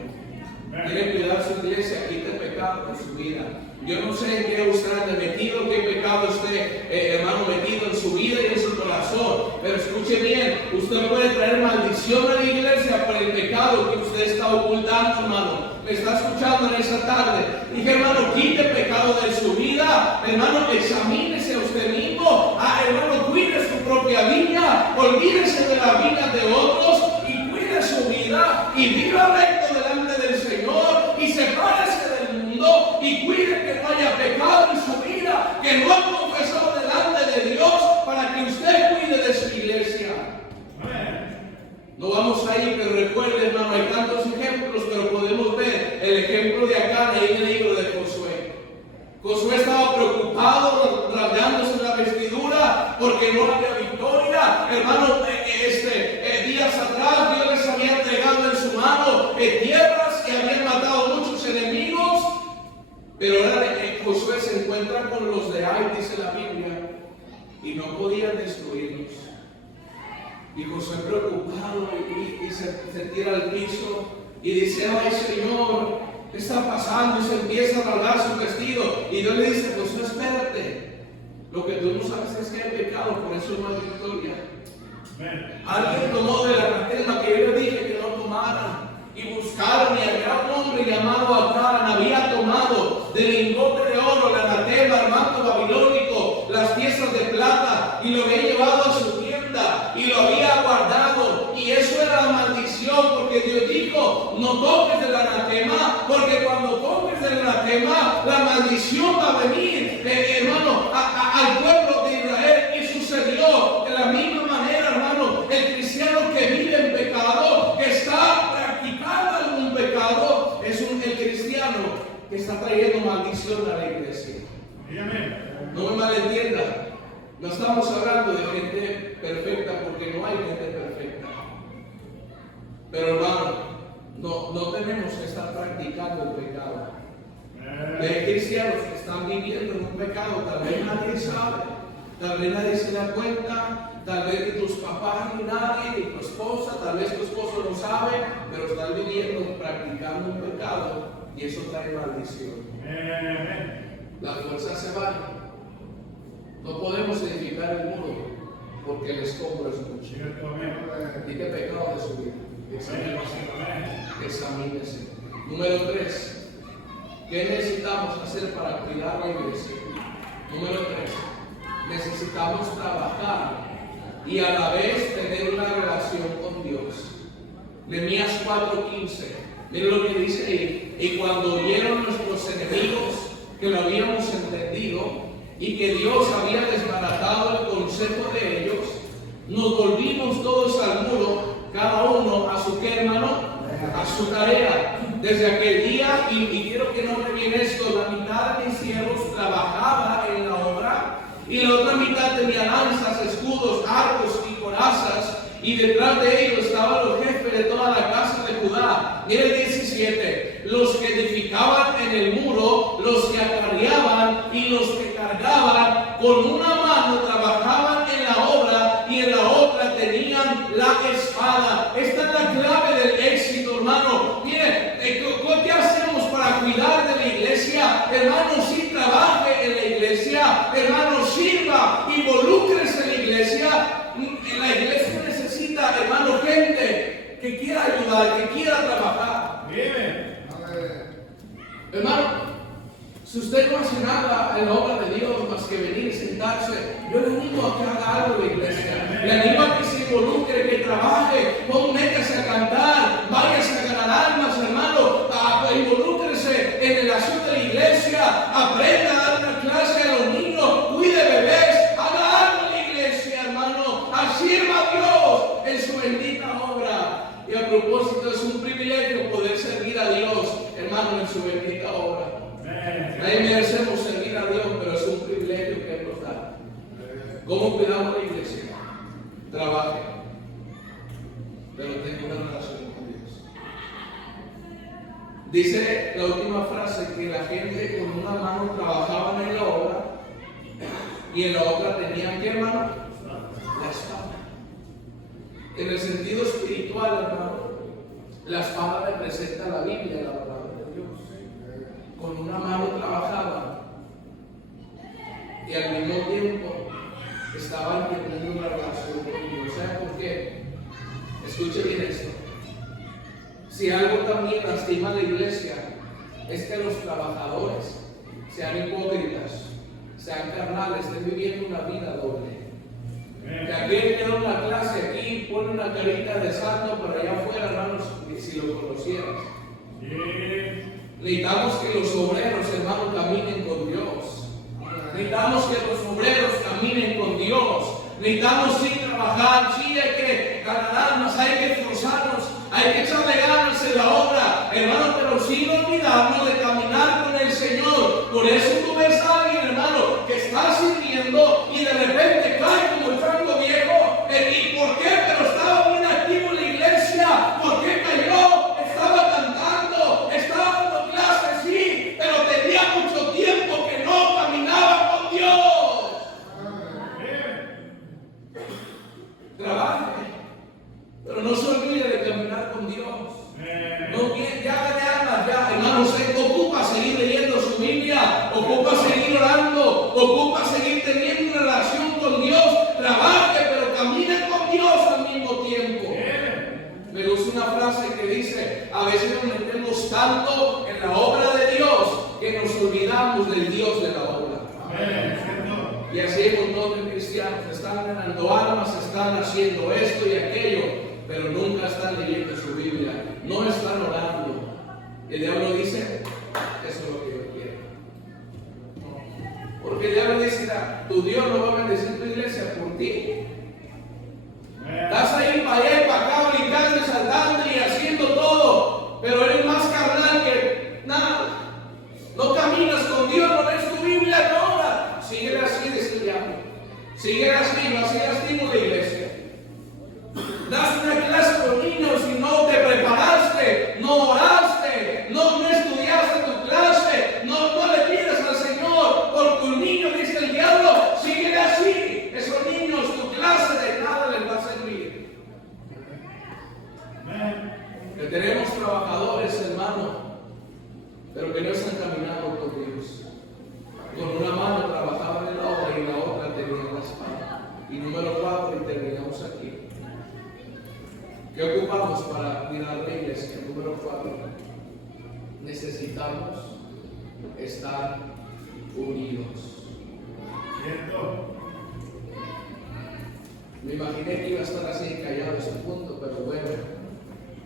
Quiere cuidar su iglesia, quite el pecado de su vida. Yo no sé en qué usted anda metido, qué pecado usted, hermano, metido en su vida y en su corazón. Pero escuche bien, usted puede traer maldición a la iglesia por el pecado que usted está ocultando, hermano. Me está escuchando en esta tarde. Dije, hermano, quite el pecado de su vida. Hermano, examínese a usted mismo. Hermano, cuide su propia vida. Olvídese de la vida de otros y cuide su vida. Y viva recto delante del Señor. Y sepárese del mundo. Y cuide que no haya pecado en su vida. Que no ha confesado delante de Dios para que usted cuide de su iglesia. No vamos a ir, pero recuerde, hermano, hay tantos ejemplos, pero podemos ver el ejemplo de acá, en el libro de Josué. Josué estaba preocupado, rasgándose la vestidura, porque no había victoria. Hermano, días atrás Dios les había entregado en su mano tierras y habían matado muchos enemigos. Pero ahora Josué se encuentra con los de Ai, dice la Biblia, y no podían destruirlos. Y Josué preocupado y se tira al piso y dice, ay Señor, ¿Qué está pasando? Y se empieza a rasgar su vestido. Y Dios le dice, pues no, espérate. Lo que tú no sabes es que hay pecado, por eso no hay victoria. Alguien tomó del anatema que yo le dije que no tomaran. Y buscaron, y había un hombre llamado Acán, había tomado del lingote de oro, el anatema, el manto babilónico, las piezas de plata, y lo había llevado a su tienda, y lo había guardado. Y eso era la maldición, porque Dios dijo, no toques del anatema, porque cuando toques del anatema, la maldición va a venir, hermano, al pueblo de Israel. Y sucedió de la misma manera, hermano, el cristiano que vive en pecado, que está practicando algún pecado, es el cristiano que está trayendo maldición a la iglesia. No me malentienda, no estamos hablando de gente perfecta, porque no hay gente perfecta. Pero hermano, no tenemos que estar practicando el pecado. Hay cristianos que están viviendo en un pecado, tal vez nadie sabe, tal vez nadie se da cuenta, tal vez ni tus papás ni nadie, ni tu esposa, tal vez tu esposo no sabe, pero están viviendo, practicando un pecado, y eso trae maldición. Las fuerzas se van. No podemos edificar el muro porque el escombro es mucho. ¿Y qué pecado de su vida? Examínese. Número 3. ¿Qué necesitamos hacer para cuidar la iglesia? Número 3. Necesitamos trabajar y a la vez tener una relación con Dios. Nehemías 4:15. Miren lo que dice ahí. Y cuando oyeron nuestros enemigos que lo habíamos entendido y que Dios había desbaratado el consejo de ellos, nos volvimos todos al muro, cada uno a su ¿qué, hermano? A su tarea. Desde aquel día, y quiero que noten bien esto, la mitad de mis siervos trabajaba en la obra y la otra mitad tenía lanzas, escudos, arcos y corazas, y detrás de ellos estaban los jefes de toda la casa de Judá. Mira el 17, los que edificaban en el muro, los que acarreaban y los que cargaban, con una mano trabajaban en la obra y en la otra tenían la espada. Esta es la clave del éxito, hermano. Mire, ¿qué hacemos para cuidar de la iglesia? Hermano, sí trabaje en la iglesia, hermano, sirva, involúcrese en la iglesia. La iglesia necesita, hermano, gente que quiera ayudar, que quiera trabajar. Hermano, si usted no hace nada en la obra de Dios más que venir y sentarse, yo le animo a que haga algo en la iglesia. Le animo a que se involucre, que trabaje, métase a cantar, váyase a ganar almas, hermano, involúcrese en la acción de la iglesia, aprenda a dar una clase a los niños, cuide bebés, haga algo en la iglesia, hermano, sirva a Dios en su bendita obra. Y a propósito, es un privilegio poder servir a Dios, hermano, en su bendita obra. Nadie merecemos servir a Dios, pero es un privilegio que Él nos da. ¿Cómo cuidamos la iglesia? Trabaje, pero tenga una relación con Dios. Dice la última frase que la gente con una mano trabajaban en la obra y en la otra tenían ¿qué, hermano? La espada. En el sentido espiritual, hermano, la espada representa la Biblia, la palabra de Dios. Con una mano trabajaban y al mismo tiempo estaban teniendo una relación con Dios. ¿Saben por qué? Escuche bien esto. Si algo también lastima a la iglesia es que los trabajadores sean hipócritas, sean carnales, estén viviendo una vida doble. Que aquel que da una clase aquí pone una carita de santo, pero allá afuera, hermanos, si lo conocieras. Necesitamos que los obreros, hermanos, caminen con Dios. Necesitamos que los obreros caminen con Dios. Necesitamos sí trabajar, sí hay que ganar almas, hay que esforzarnos, hay que echarle ganas en la obra, hermano, pero sin olvidarnos de caminar con el Señor. Por eso tú ves a alguien, hermano, que está sirviendo y de repente cae como el franco viejo. ¿Y por qué? Pero estaba bien activo en la iglesia. ¿Por qué cayó? Estaba cantando, estaba dando clases, sí, pero tenía mucho tiempo que no caminaba con Dios. Trabaje, pero no se olvide de caminar con Dios. No, ya gané almas, ya, hermano, sé ocupa seguir orando, ocupa seguir teniendo una relación con Dios, trabaje, pero camine con Dios al mismo tiempo. Me gusta una frase que dice, a veces nos metemos tanto en la obra de Dios que nos olvidamos del Dios de la obra. Y así hay un montón de cristianos que están ganando almas, están haciendo esto y aquello, pero nunca están leyendo su Biblia, no están orando. Y el diablo dice, eso es lo que yo quiero. Porque el diablo dice, tu Dios no va a bendecir tu iglesia por ti. Estás ahí para allá y para acá, brincando y saltando y haciendo todo, pero eres más carnal que nada. No caminas con Dios, no lees tu Biblia, no oras. Sigue así, dice el diablo. Sigue así, no así lastima la iglesia. Das una clase con niños y no te preparaste, no oraste, no estudiaste tu clase, no le pides al Señor por tu niño, dice el diablo. Sigue así, esos niños, tu clase de nada les va a servir. Que tenemos trabajadores, hermano, pero que no están caminando con Dios. Con una mano trabajaban en la obra y la otra tenían la espada. Y número 4, y terminamos aquí. ¿Qué ocupamos para cuidar la iglesia? Número 4, necesitamos estar unidos. ¿Cierto? Me imaginé que iba a estar así callado ese punto, pero bueno.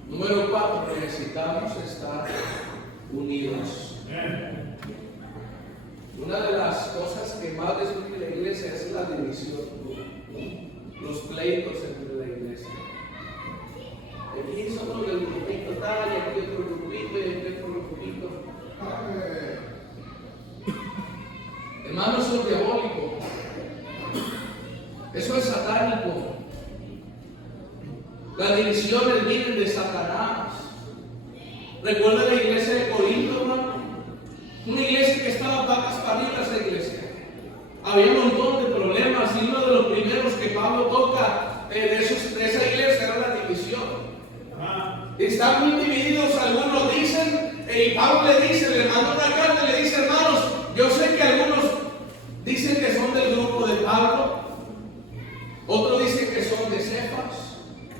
Número 4, necesitamos estar unidos. Una de las cosas que más destruye la iglesia es la división, los pleitos entre la iglesia. Aquí somos del grupito tal, y aquí otro grupito, y aquí otro grupito. Hermano, eso es diabólico. Eso es satánico. Las divisiones vienen de Satanás. ¿Recuerda la iglesia de Corinto, hermano? Una iglesia que estaba vacas para arriba, esa iglesia. Había un montón de problemas y uno de los primeros que Pablo toca de esa iglesia era la división. Están muy divididos, algunos dicen, y Pablo le dice, le manda una carta y le dice, hermanos, yo sé que algunos dicen que son del grupo de Pablo, otros dicen que son de Cefas,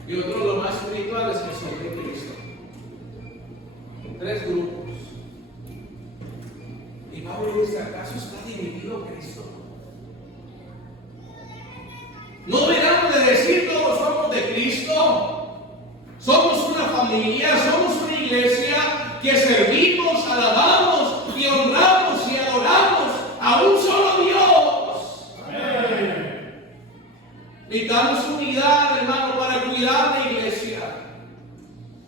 y otros los más espirituales que son de Cristo. 3 grupos. Y Pablo dice, ¿acaso está dividido Cristo? No debemos de decir todos somos de Cristo. Somos una familia, somos una iglesia que servimos, alabamos y honramos y adoramos a un solo Dios. Necesitamos unidad, hermano, para cuidar la iglesia.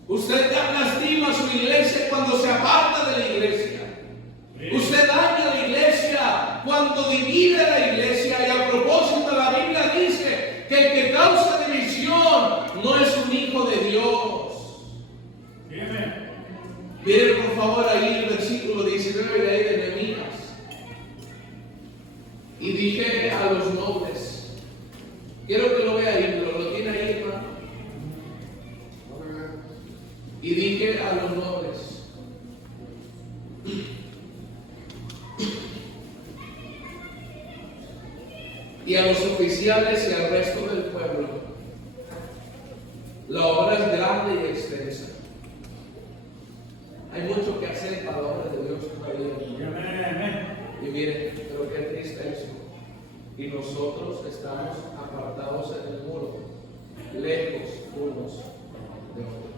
Usted lastima a su iglesia cuando se aparta de la iglesia. Usted daña a la iglesia cuando divide la iglesia. Y a propósito, la Biblia dice que el que causa división no es un hijo de Dios. Miren por favor ahí el versículo 19 de ahí de Nehemías. Y dije a los nobles, quiero que lo vea ahí, pero lo tiene ahí, hermano. Y dije a los nobles, y a los oficiales y al resto del pueblo, la obra es grande y extensa. Hay mucho que hacer para la obra de Dios todavía. Y miren, pero qué triste eso. Y nosotros estamos apartados en el muro, lejos unos de otros.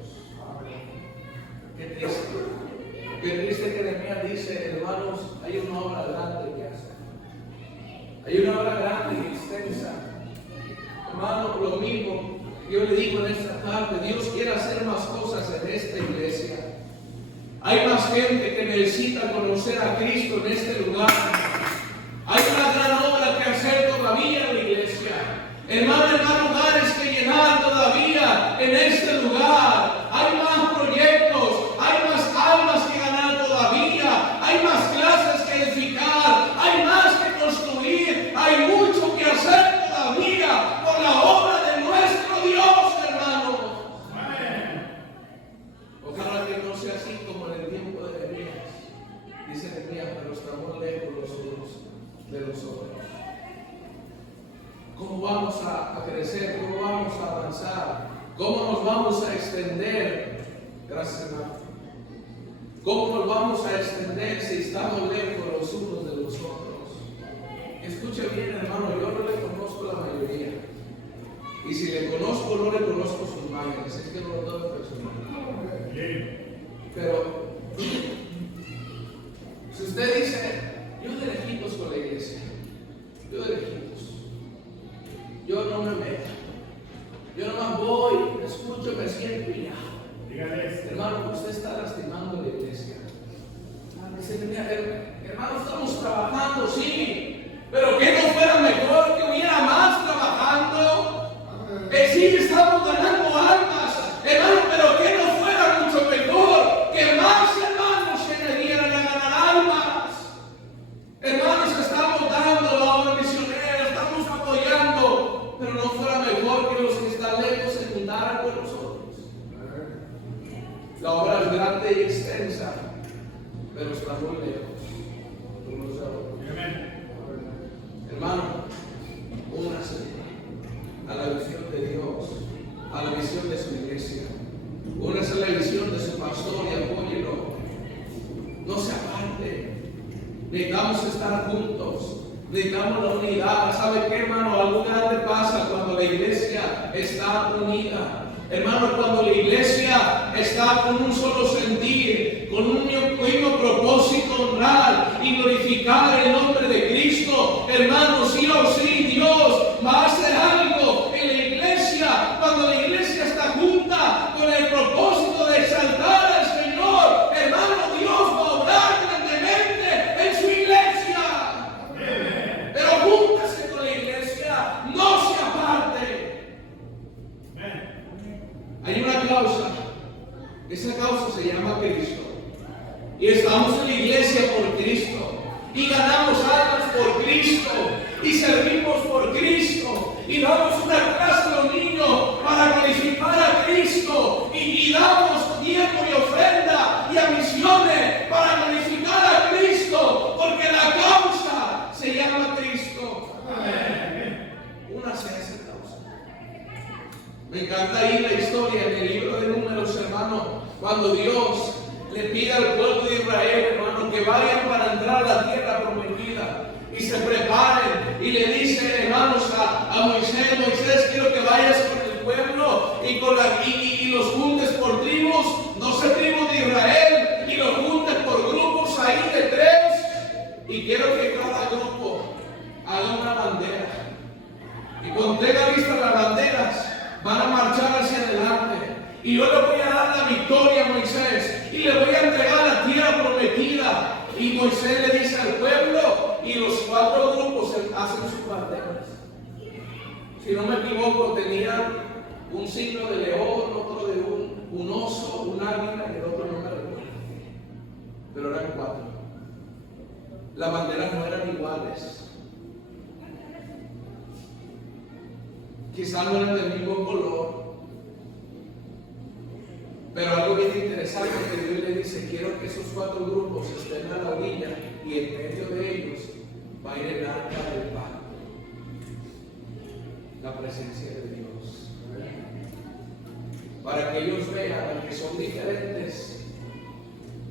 Qué triste. Qué triste que Nehemías dice, hermanos, hay una obra grande que hacer. Hay una obra grande y extensa. Hermano, lo mismo yo le digo en esta tarde, Dios quiere hacer más cosas en esta iglesia. Hay más gente que necesita conocer a Cristo en este lugar. Hay una gran obra que hacer todavía en la iglesia. Hermano, hay más lugares que llenar todavía en este lugar. Hay más proyectos, hay más almas que ganar todavía. Hay más clases que edificar, hay más que construir. Hay mucho que hacer todavía por la obra de nuestro Dios, hermano. Ojalá que no sea así como en el tiempo de Nehemías. Dice Nehemías, pero estamos lejos los de nosotros. ¿Cómo vamos a crecer? ¿Cómo vamos a avanzar? ¿Cómo nos vamos a extender? Gracias, hermano. ¿Cómo nos vamos a extender si estamos lejos los unos de los otros? Escuche bien, hermano, yo no le conozco la mayoría. Y si le conozco, no le conozco sus mañas. Es que no lo tengo personal. Pero si usted dice, yo de lejitos con la iglesia, yo de lejitos, yo no me meto, yo nomás voy, me escucho, me siento y ya. Hermano, usted está lastimando la iglesia. Hermano, estamos trabajando, sí, pero que no fuera mejor que hubiera más trabajando. Sí, estamos ganando almas, hermano, pero que no fuera mucho mejor que más hermanos se le dieran a ganar almas. Hermanos, estamos dando la obra misionera, estamos apoyando, pero no fuera mejor que los que están lejos se juntaran con nosotros. La obra es grande y extensa, pero está muy lejos. Hermano, únase a la visión de Dios, a la visión de su iglesia. Únase a la visión de su pastor y apóyelo. No se aparte. Necesitamos estar juntos. Necesitamos la unidad. ¿Sabe qué, hermano? Algo grande pasa cuando la iglesia está unida. Hermano, cuando la iglesia está con un solo sentir, con un mismo propósito, honrar y glorificar el nombre de Cristo, hermano, sí o sí, Dios va a hacer algo en la iglesia. Cuando la iglesia está junta con el propósito de exaltar al Señor, hermano, Dios va a obrar grandemente en su iglesia. Pero júntase con la iglesia, no se aparte. Hay una causa, esa causa se llama Cristo. Y estamos en la iglesia por Cristo. Y ganamos almas por Cristo. Y servimos por Cristo. Y damos una clase a los niños para glorificar a Cristo. Y damos diezmo y ofrenda y a misiones para glorificar a Cristo. Porque la causa se llama Cristo. Únase a esa causa. Me encanta ahí la historia en el libro de Números, hermano, cuando Dios le pide al pueblo de Israel, hermano, que vayan para entrar a la tierra prometida y se preparen, y le dice, hermanos, a Moisés, Moisés, quiero que vayas con el pueblo y los juntes por tribus, 12 tribus de Israel, y los juntes por grupos ahí de 3, y quiero que cada grupo haga una bandera, y cuando tenga listas las banderas van a marchar hacia adelante. Y yo le voy a dar la victoria a Moisés. Y le voy a entregar la tierra prometida. Y Moisés le dice al pueblo. Y los 4 grupos hacen sus banderas. Si no me equivoco, tenían un signo de león, otro de un oso, un águila y el otro no me recuerdo. Pero eran 4. Las banderas no eran iguales. Quizás no eran del mismo color, pero algo bien interesante que Dios le dice, quiero que esos 4 grupos estén a la orilla y en medio de ellos va a ir el arca del pacto, la presencia de Dios, para que ellos vean que son diferentes,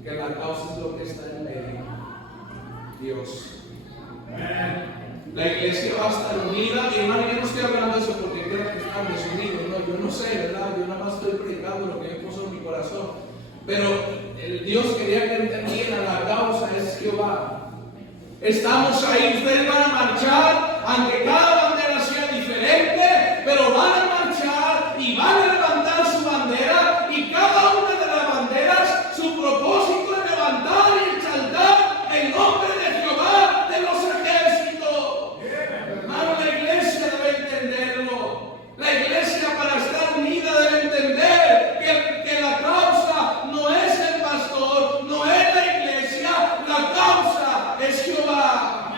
que la causa es lo que está en medio, Dios. La iglesia va a estar unida, y hermano, yo no estoy hablando de eso porque quiero que están desunidos, no, yo no sé, ¿verdad? Yo nada más estoy predicando lo que Dios puso en mi corazón. Pero el Dios quería que entendieran la causa es Jehová. Estamos ahí, ustedes van a marchar, aunque cada bandera sea diferente, pero van a marchar y van a levantar su bandera, y cada una de las banderas, su propósito es levantar y exaltar el nombre de Jehová de los ejércitos. Hermano, la iglesia debe entenderlo. La iglesia, para estar unida, debe entender que la causa no es el pastor, no es la iglesia, la causa es Jehová.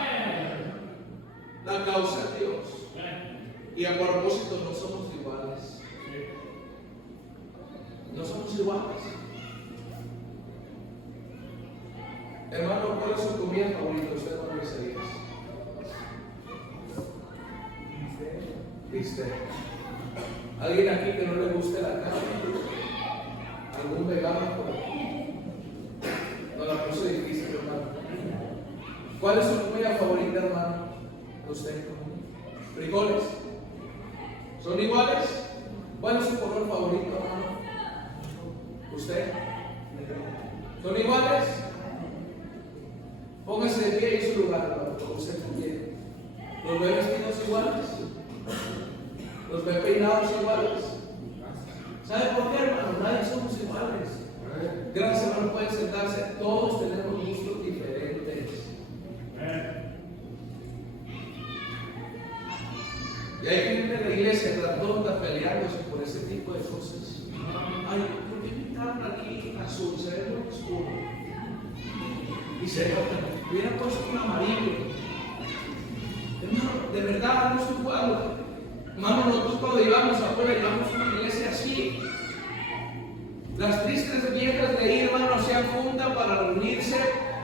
La causa es Dios. bistec. ¿Alguien aquí que no le guste la carne? ¿Algún vegano por aquí? No, la puse difícil, hermano. ¿Cuál es su comida favorita, hermano? ¿Usted? ¿Frijoles? ¿Son iguales? ¿Cuál es su color favorito, hermano? ¿Usted? ¿Son iguales? Póngase de pie en su lugar, hermano, como usted quiere. ¿Los ve vestidos iguales? ¿Los ve peinados iguales? ¿Sabe por qué, hermano? Nadie somos iguales. Gracias, hermano, pueden sentarse. Todos tenemos gustos diferentes. Y hay gente en la iglesia tratando peleándose por ese tipo de cosas. Ay, ¿por qué pintaron aquí azul? Se ve muy oscuro. Y se hubiera puesto un amarillo. Hermano, de verdad, no es un cuadro. Hermano, nosotros cuando llevamos afuera, llevamos una iglesia así. Las tristes viejas de ahí, hermano, se juntan para reunirse,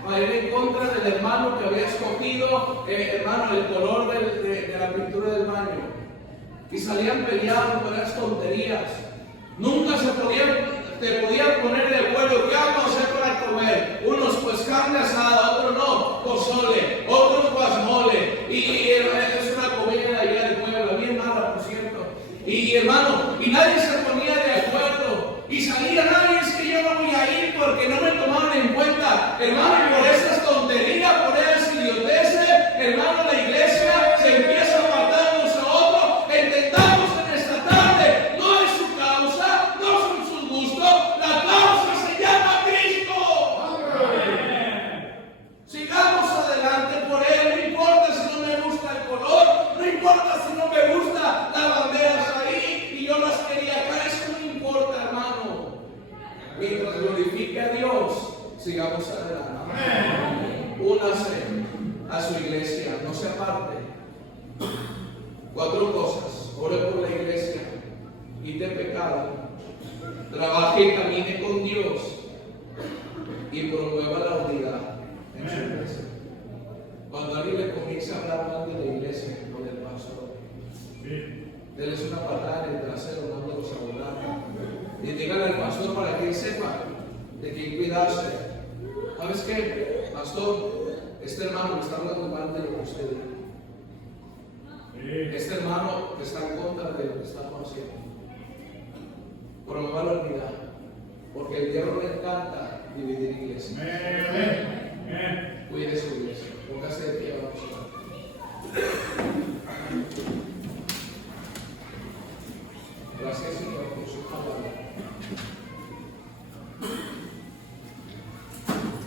para ir en contra del hermano que había escogido, hermano, el color de la pintura del baño. Y salían peleados por esas tonterías. Nunca te podían poner de acuerdo. ¿Qué vamos a hacer para comer? Unos pues carne asada, otros no, pozole, otros guasmole. Y es una comida de allá del pueblo, bien mala, por cierto. Y hermano, y nadie se ponía de acuerdo. Y salía nadie, es que yo no voy a ir porque no me tomaron en cuenta. Hermano, por esas tonterías, por esas idioteces, hermano, la iglesia se empieza a apartar unos a otros. Entendamos en esta tarde, no es su causa, no son sus gustos, la causa se llama Cristo. Sigamos adelante por Él, no importa si no me gusta el color, no importa si no me gusta las banderas ahí y yo las quería acá, eso no importa, hermano. Mientras glorifique a Dios, sigamos adelante. Únase a su iglesia, no se aparte. 4 cosas: ore por la iglesia, quite pecado, trabaje y camine con Dios y promueva la unidad en su iglesia. Cuando alguien le comienza a hablar mal de la iglesia o del pastor, déles una patada en el trasero, mándalos a volar. Y díganle al pastor para que él sepa de quién cuidarse. ¿Sabes qué? Pastor, este hermano me está hablando mal de lo que usted dice. Este hermano está en contra de lo que estamos haciendo. Promueva la unidad, porque el diablo le encanta dividir iglesias. Cuide su iglesia. Póngase de pie, vamos a orar. Gracias, Señor, por su palabra.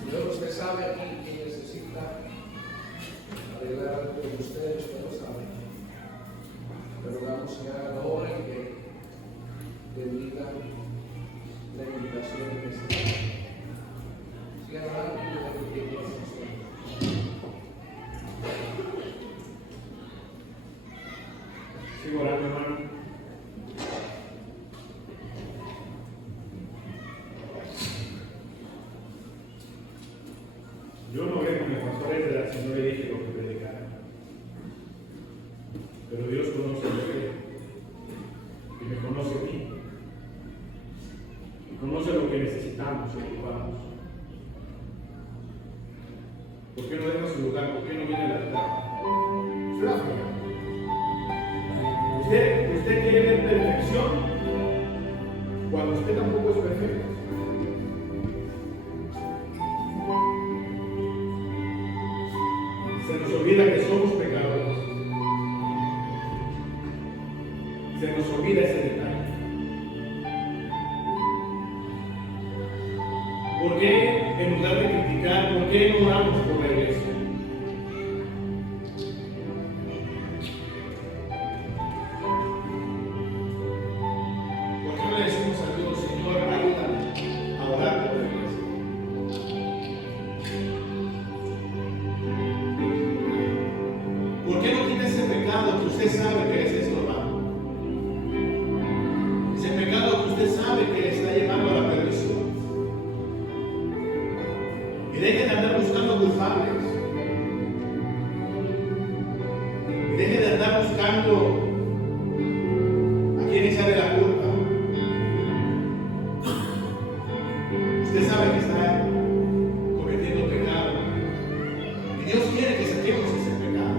Dios, usted sabe aquí que necesita arreglar algo con ustedes, usted lo sabe. Pero vamos a haga la obra y que bendiga la invitación en este día. Siga hablando y le bendiga a nosotros. Sigo orando, hermano. Yo no vengo con pastores de la Señora y dije lo que predicara. Pero Dios conoce a usted y me conoce a mí. Y conoce lo que necesitamos y ocupamos. ¿Por qué no deja su lugar? ¿Por qué no viene al altar? Usted quiere ver perfección cuando usted tampoco es perfecto. Se nos olvida que somos pecadores. Se nos olvida ese detalle. ¿Por qué, en lugar de criticar, por qué no oramos por la iglesia? ¿Por qué no le decimos a Dios, Señor, ayúdame a orar por la iglesia? ¿Por qué no tiene ese pecado que usted sabe que es estorbado? Ese pecado que usted sabe que le está llevando a la perdición. Y deje de andar buscando culpables. Y deje de andar buscando quiere que saquemos ese pecado.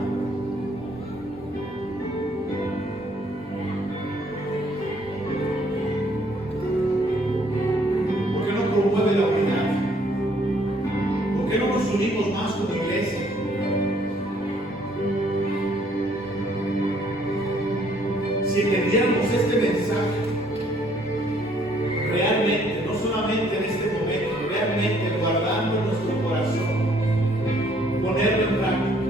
¿Por qué no promueve la unidad? ¿Por qué no nos unimos más como iglesia? Si entendiéramos este mensaje realmente, no solamente en este momento, realmente guardando en nuestro corazón, ponerlo en práctica,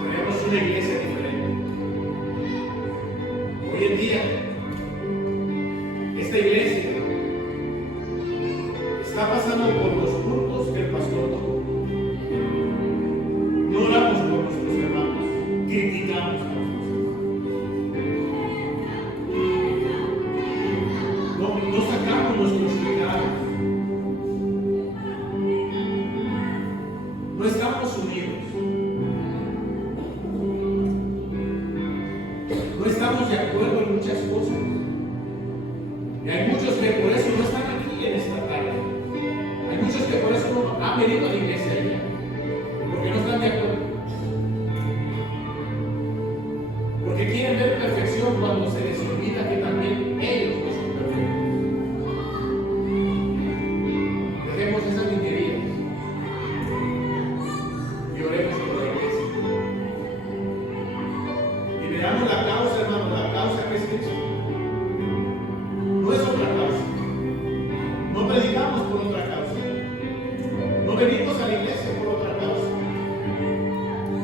seremos una iglesia diferente. Hoy en día, esta iglesia está pasando por los puntos que el pastor tocó. No oramos por nuestros hermanos, criticamos a nuestros hermanos. No sacamos nuestros pecados. No estamos unidos. No estamos de acuerdo en muchas cosas. Y hay muchos que por eso no están aquí en esta tarde. Hay muchos que por eso no han venido a la iglesia ya. Porque no están de acuerdo. Porque quieren ver perfección cuando se les olvida que también ellos no son perfectos. Dejemos esas niñerías y oremos por la iglesia. Y veamos la causa, hermano, la causa que es Cristo. No es otra causa. No predicamos por otra causa. No venimos a la iglesia por otra causa.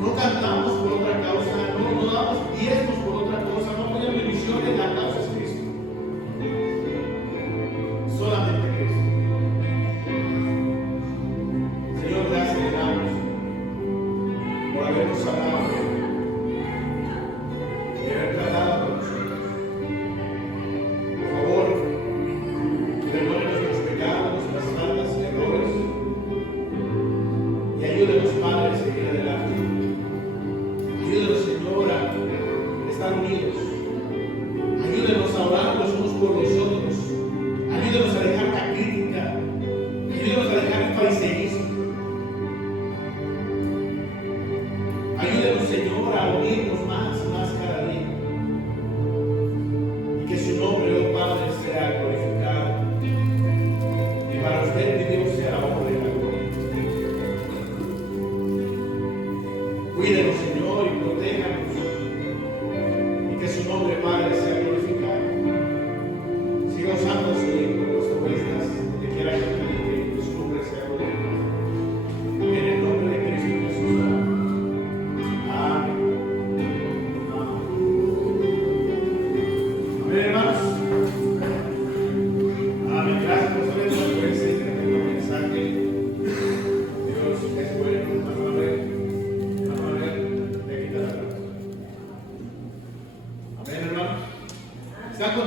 No cantamos por otra causa. No damos diezmos por otra cosa. No apoyamos misiones. La causa es Cristo. Solamente Cristo. Señor, gracias le damos por habernos amado y haber tratado con nosotros. Por favor, perdone nuestros pecados, nuestras faltas y errores y ayúdenos, Padre, a seguir adelante. Ayúdenos, Señor, a estar unidos. Ayúdenos a orar los unos por los otros. Ayúdenos a dejar la crítica. Ayúdenos a dejar el fariseísmo. Ayúdenos, Señor, a unirnos más y más cada día. Y que su nombre, oh Padre, sea glorificado. Y para usted, mi Dios, sea la honra y la gloria. Cuídenos, Señor, y protéjanos.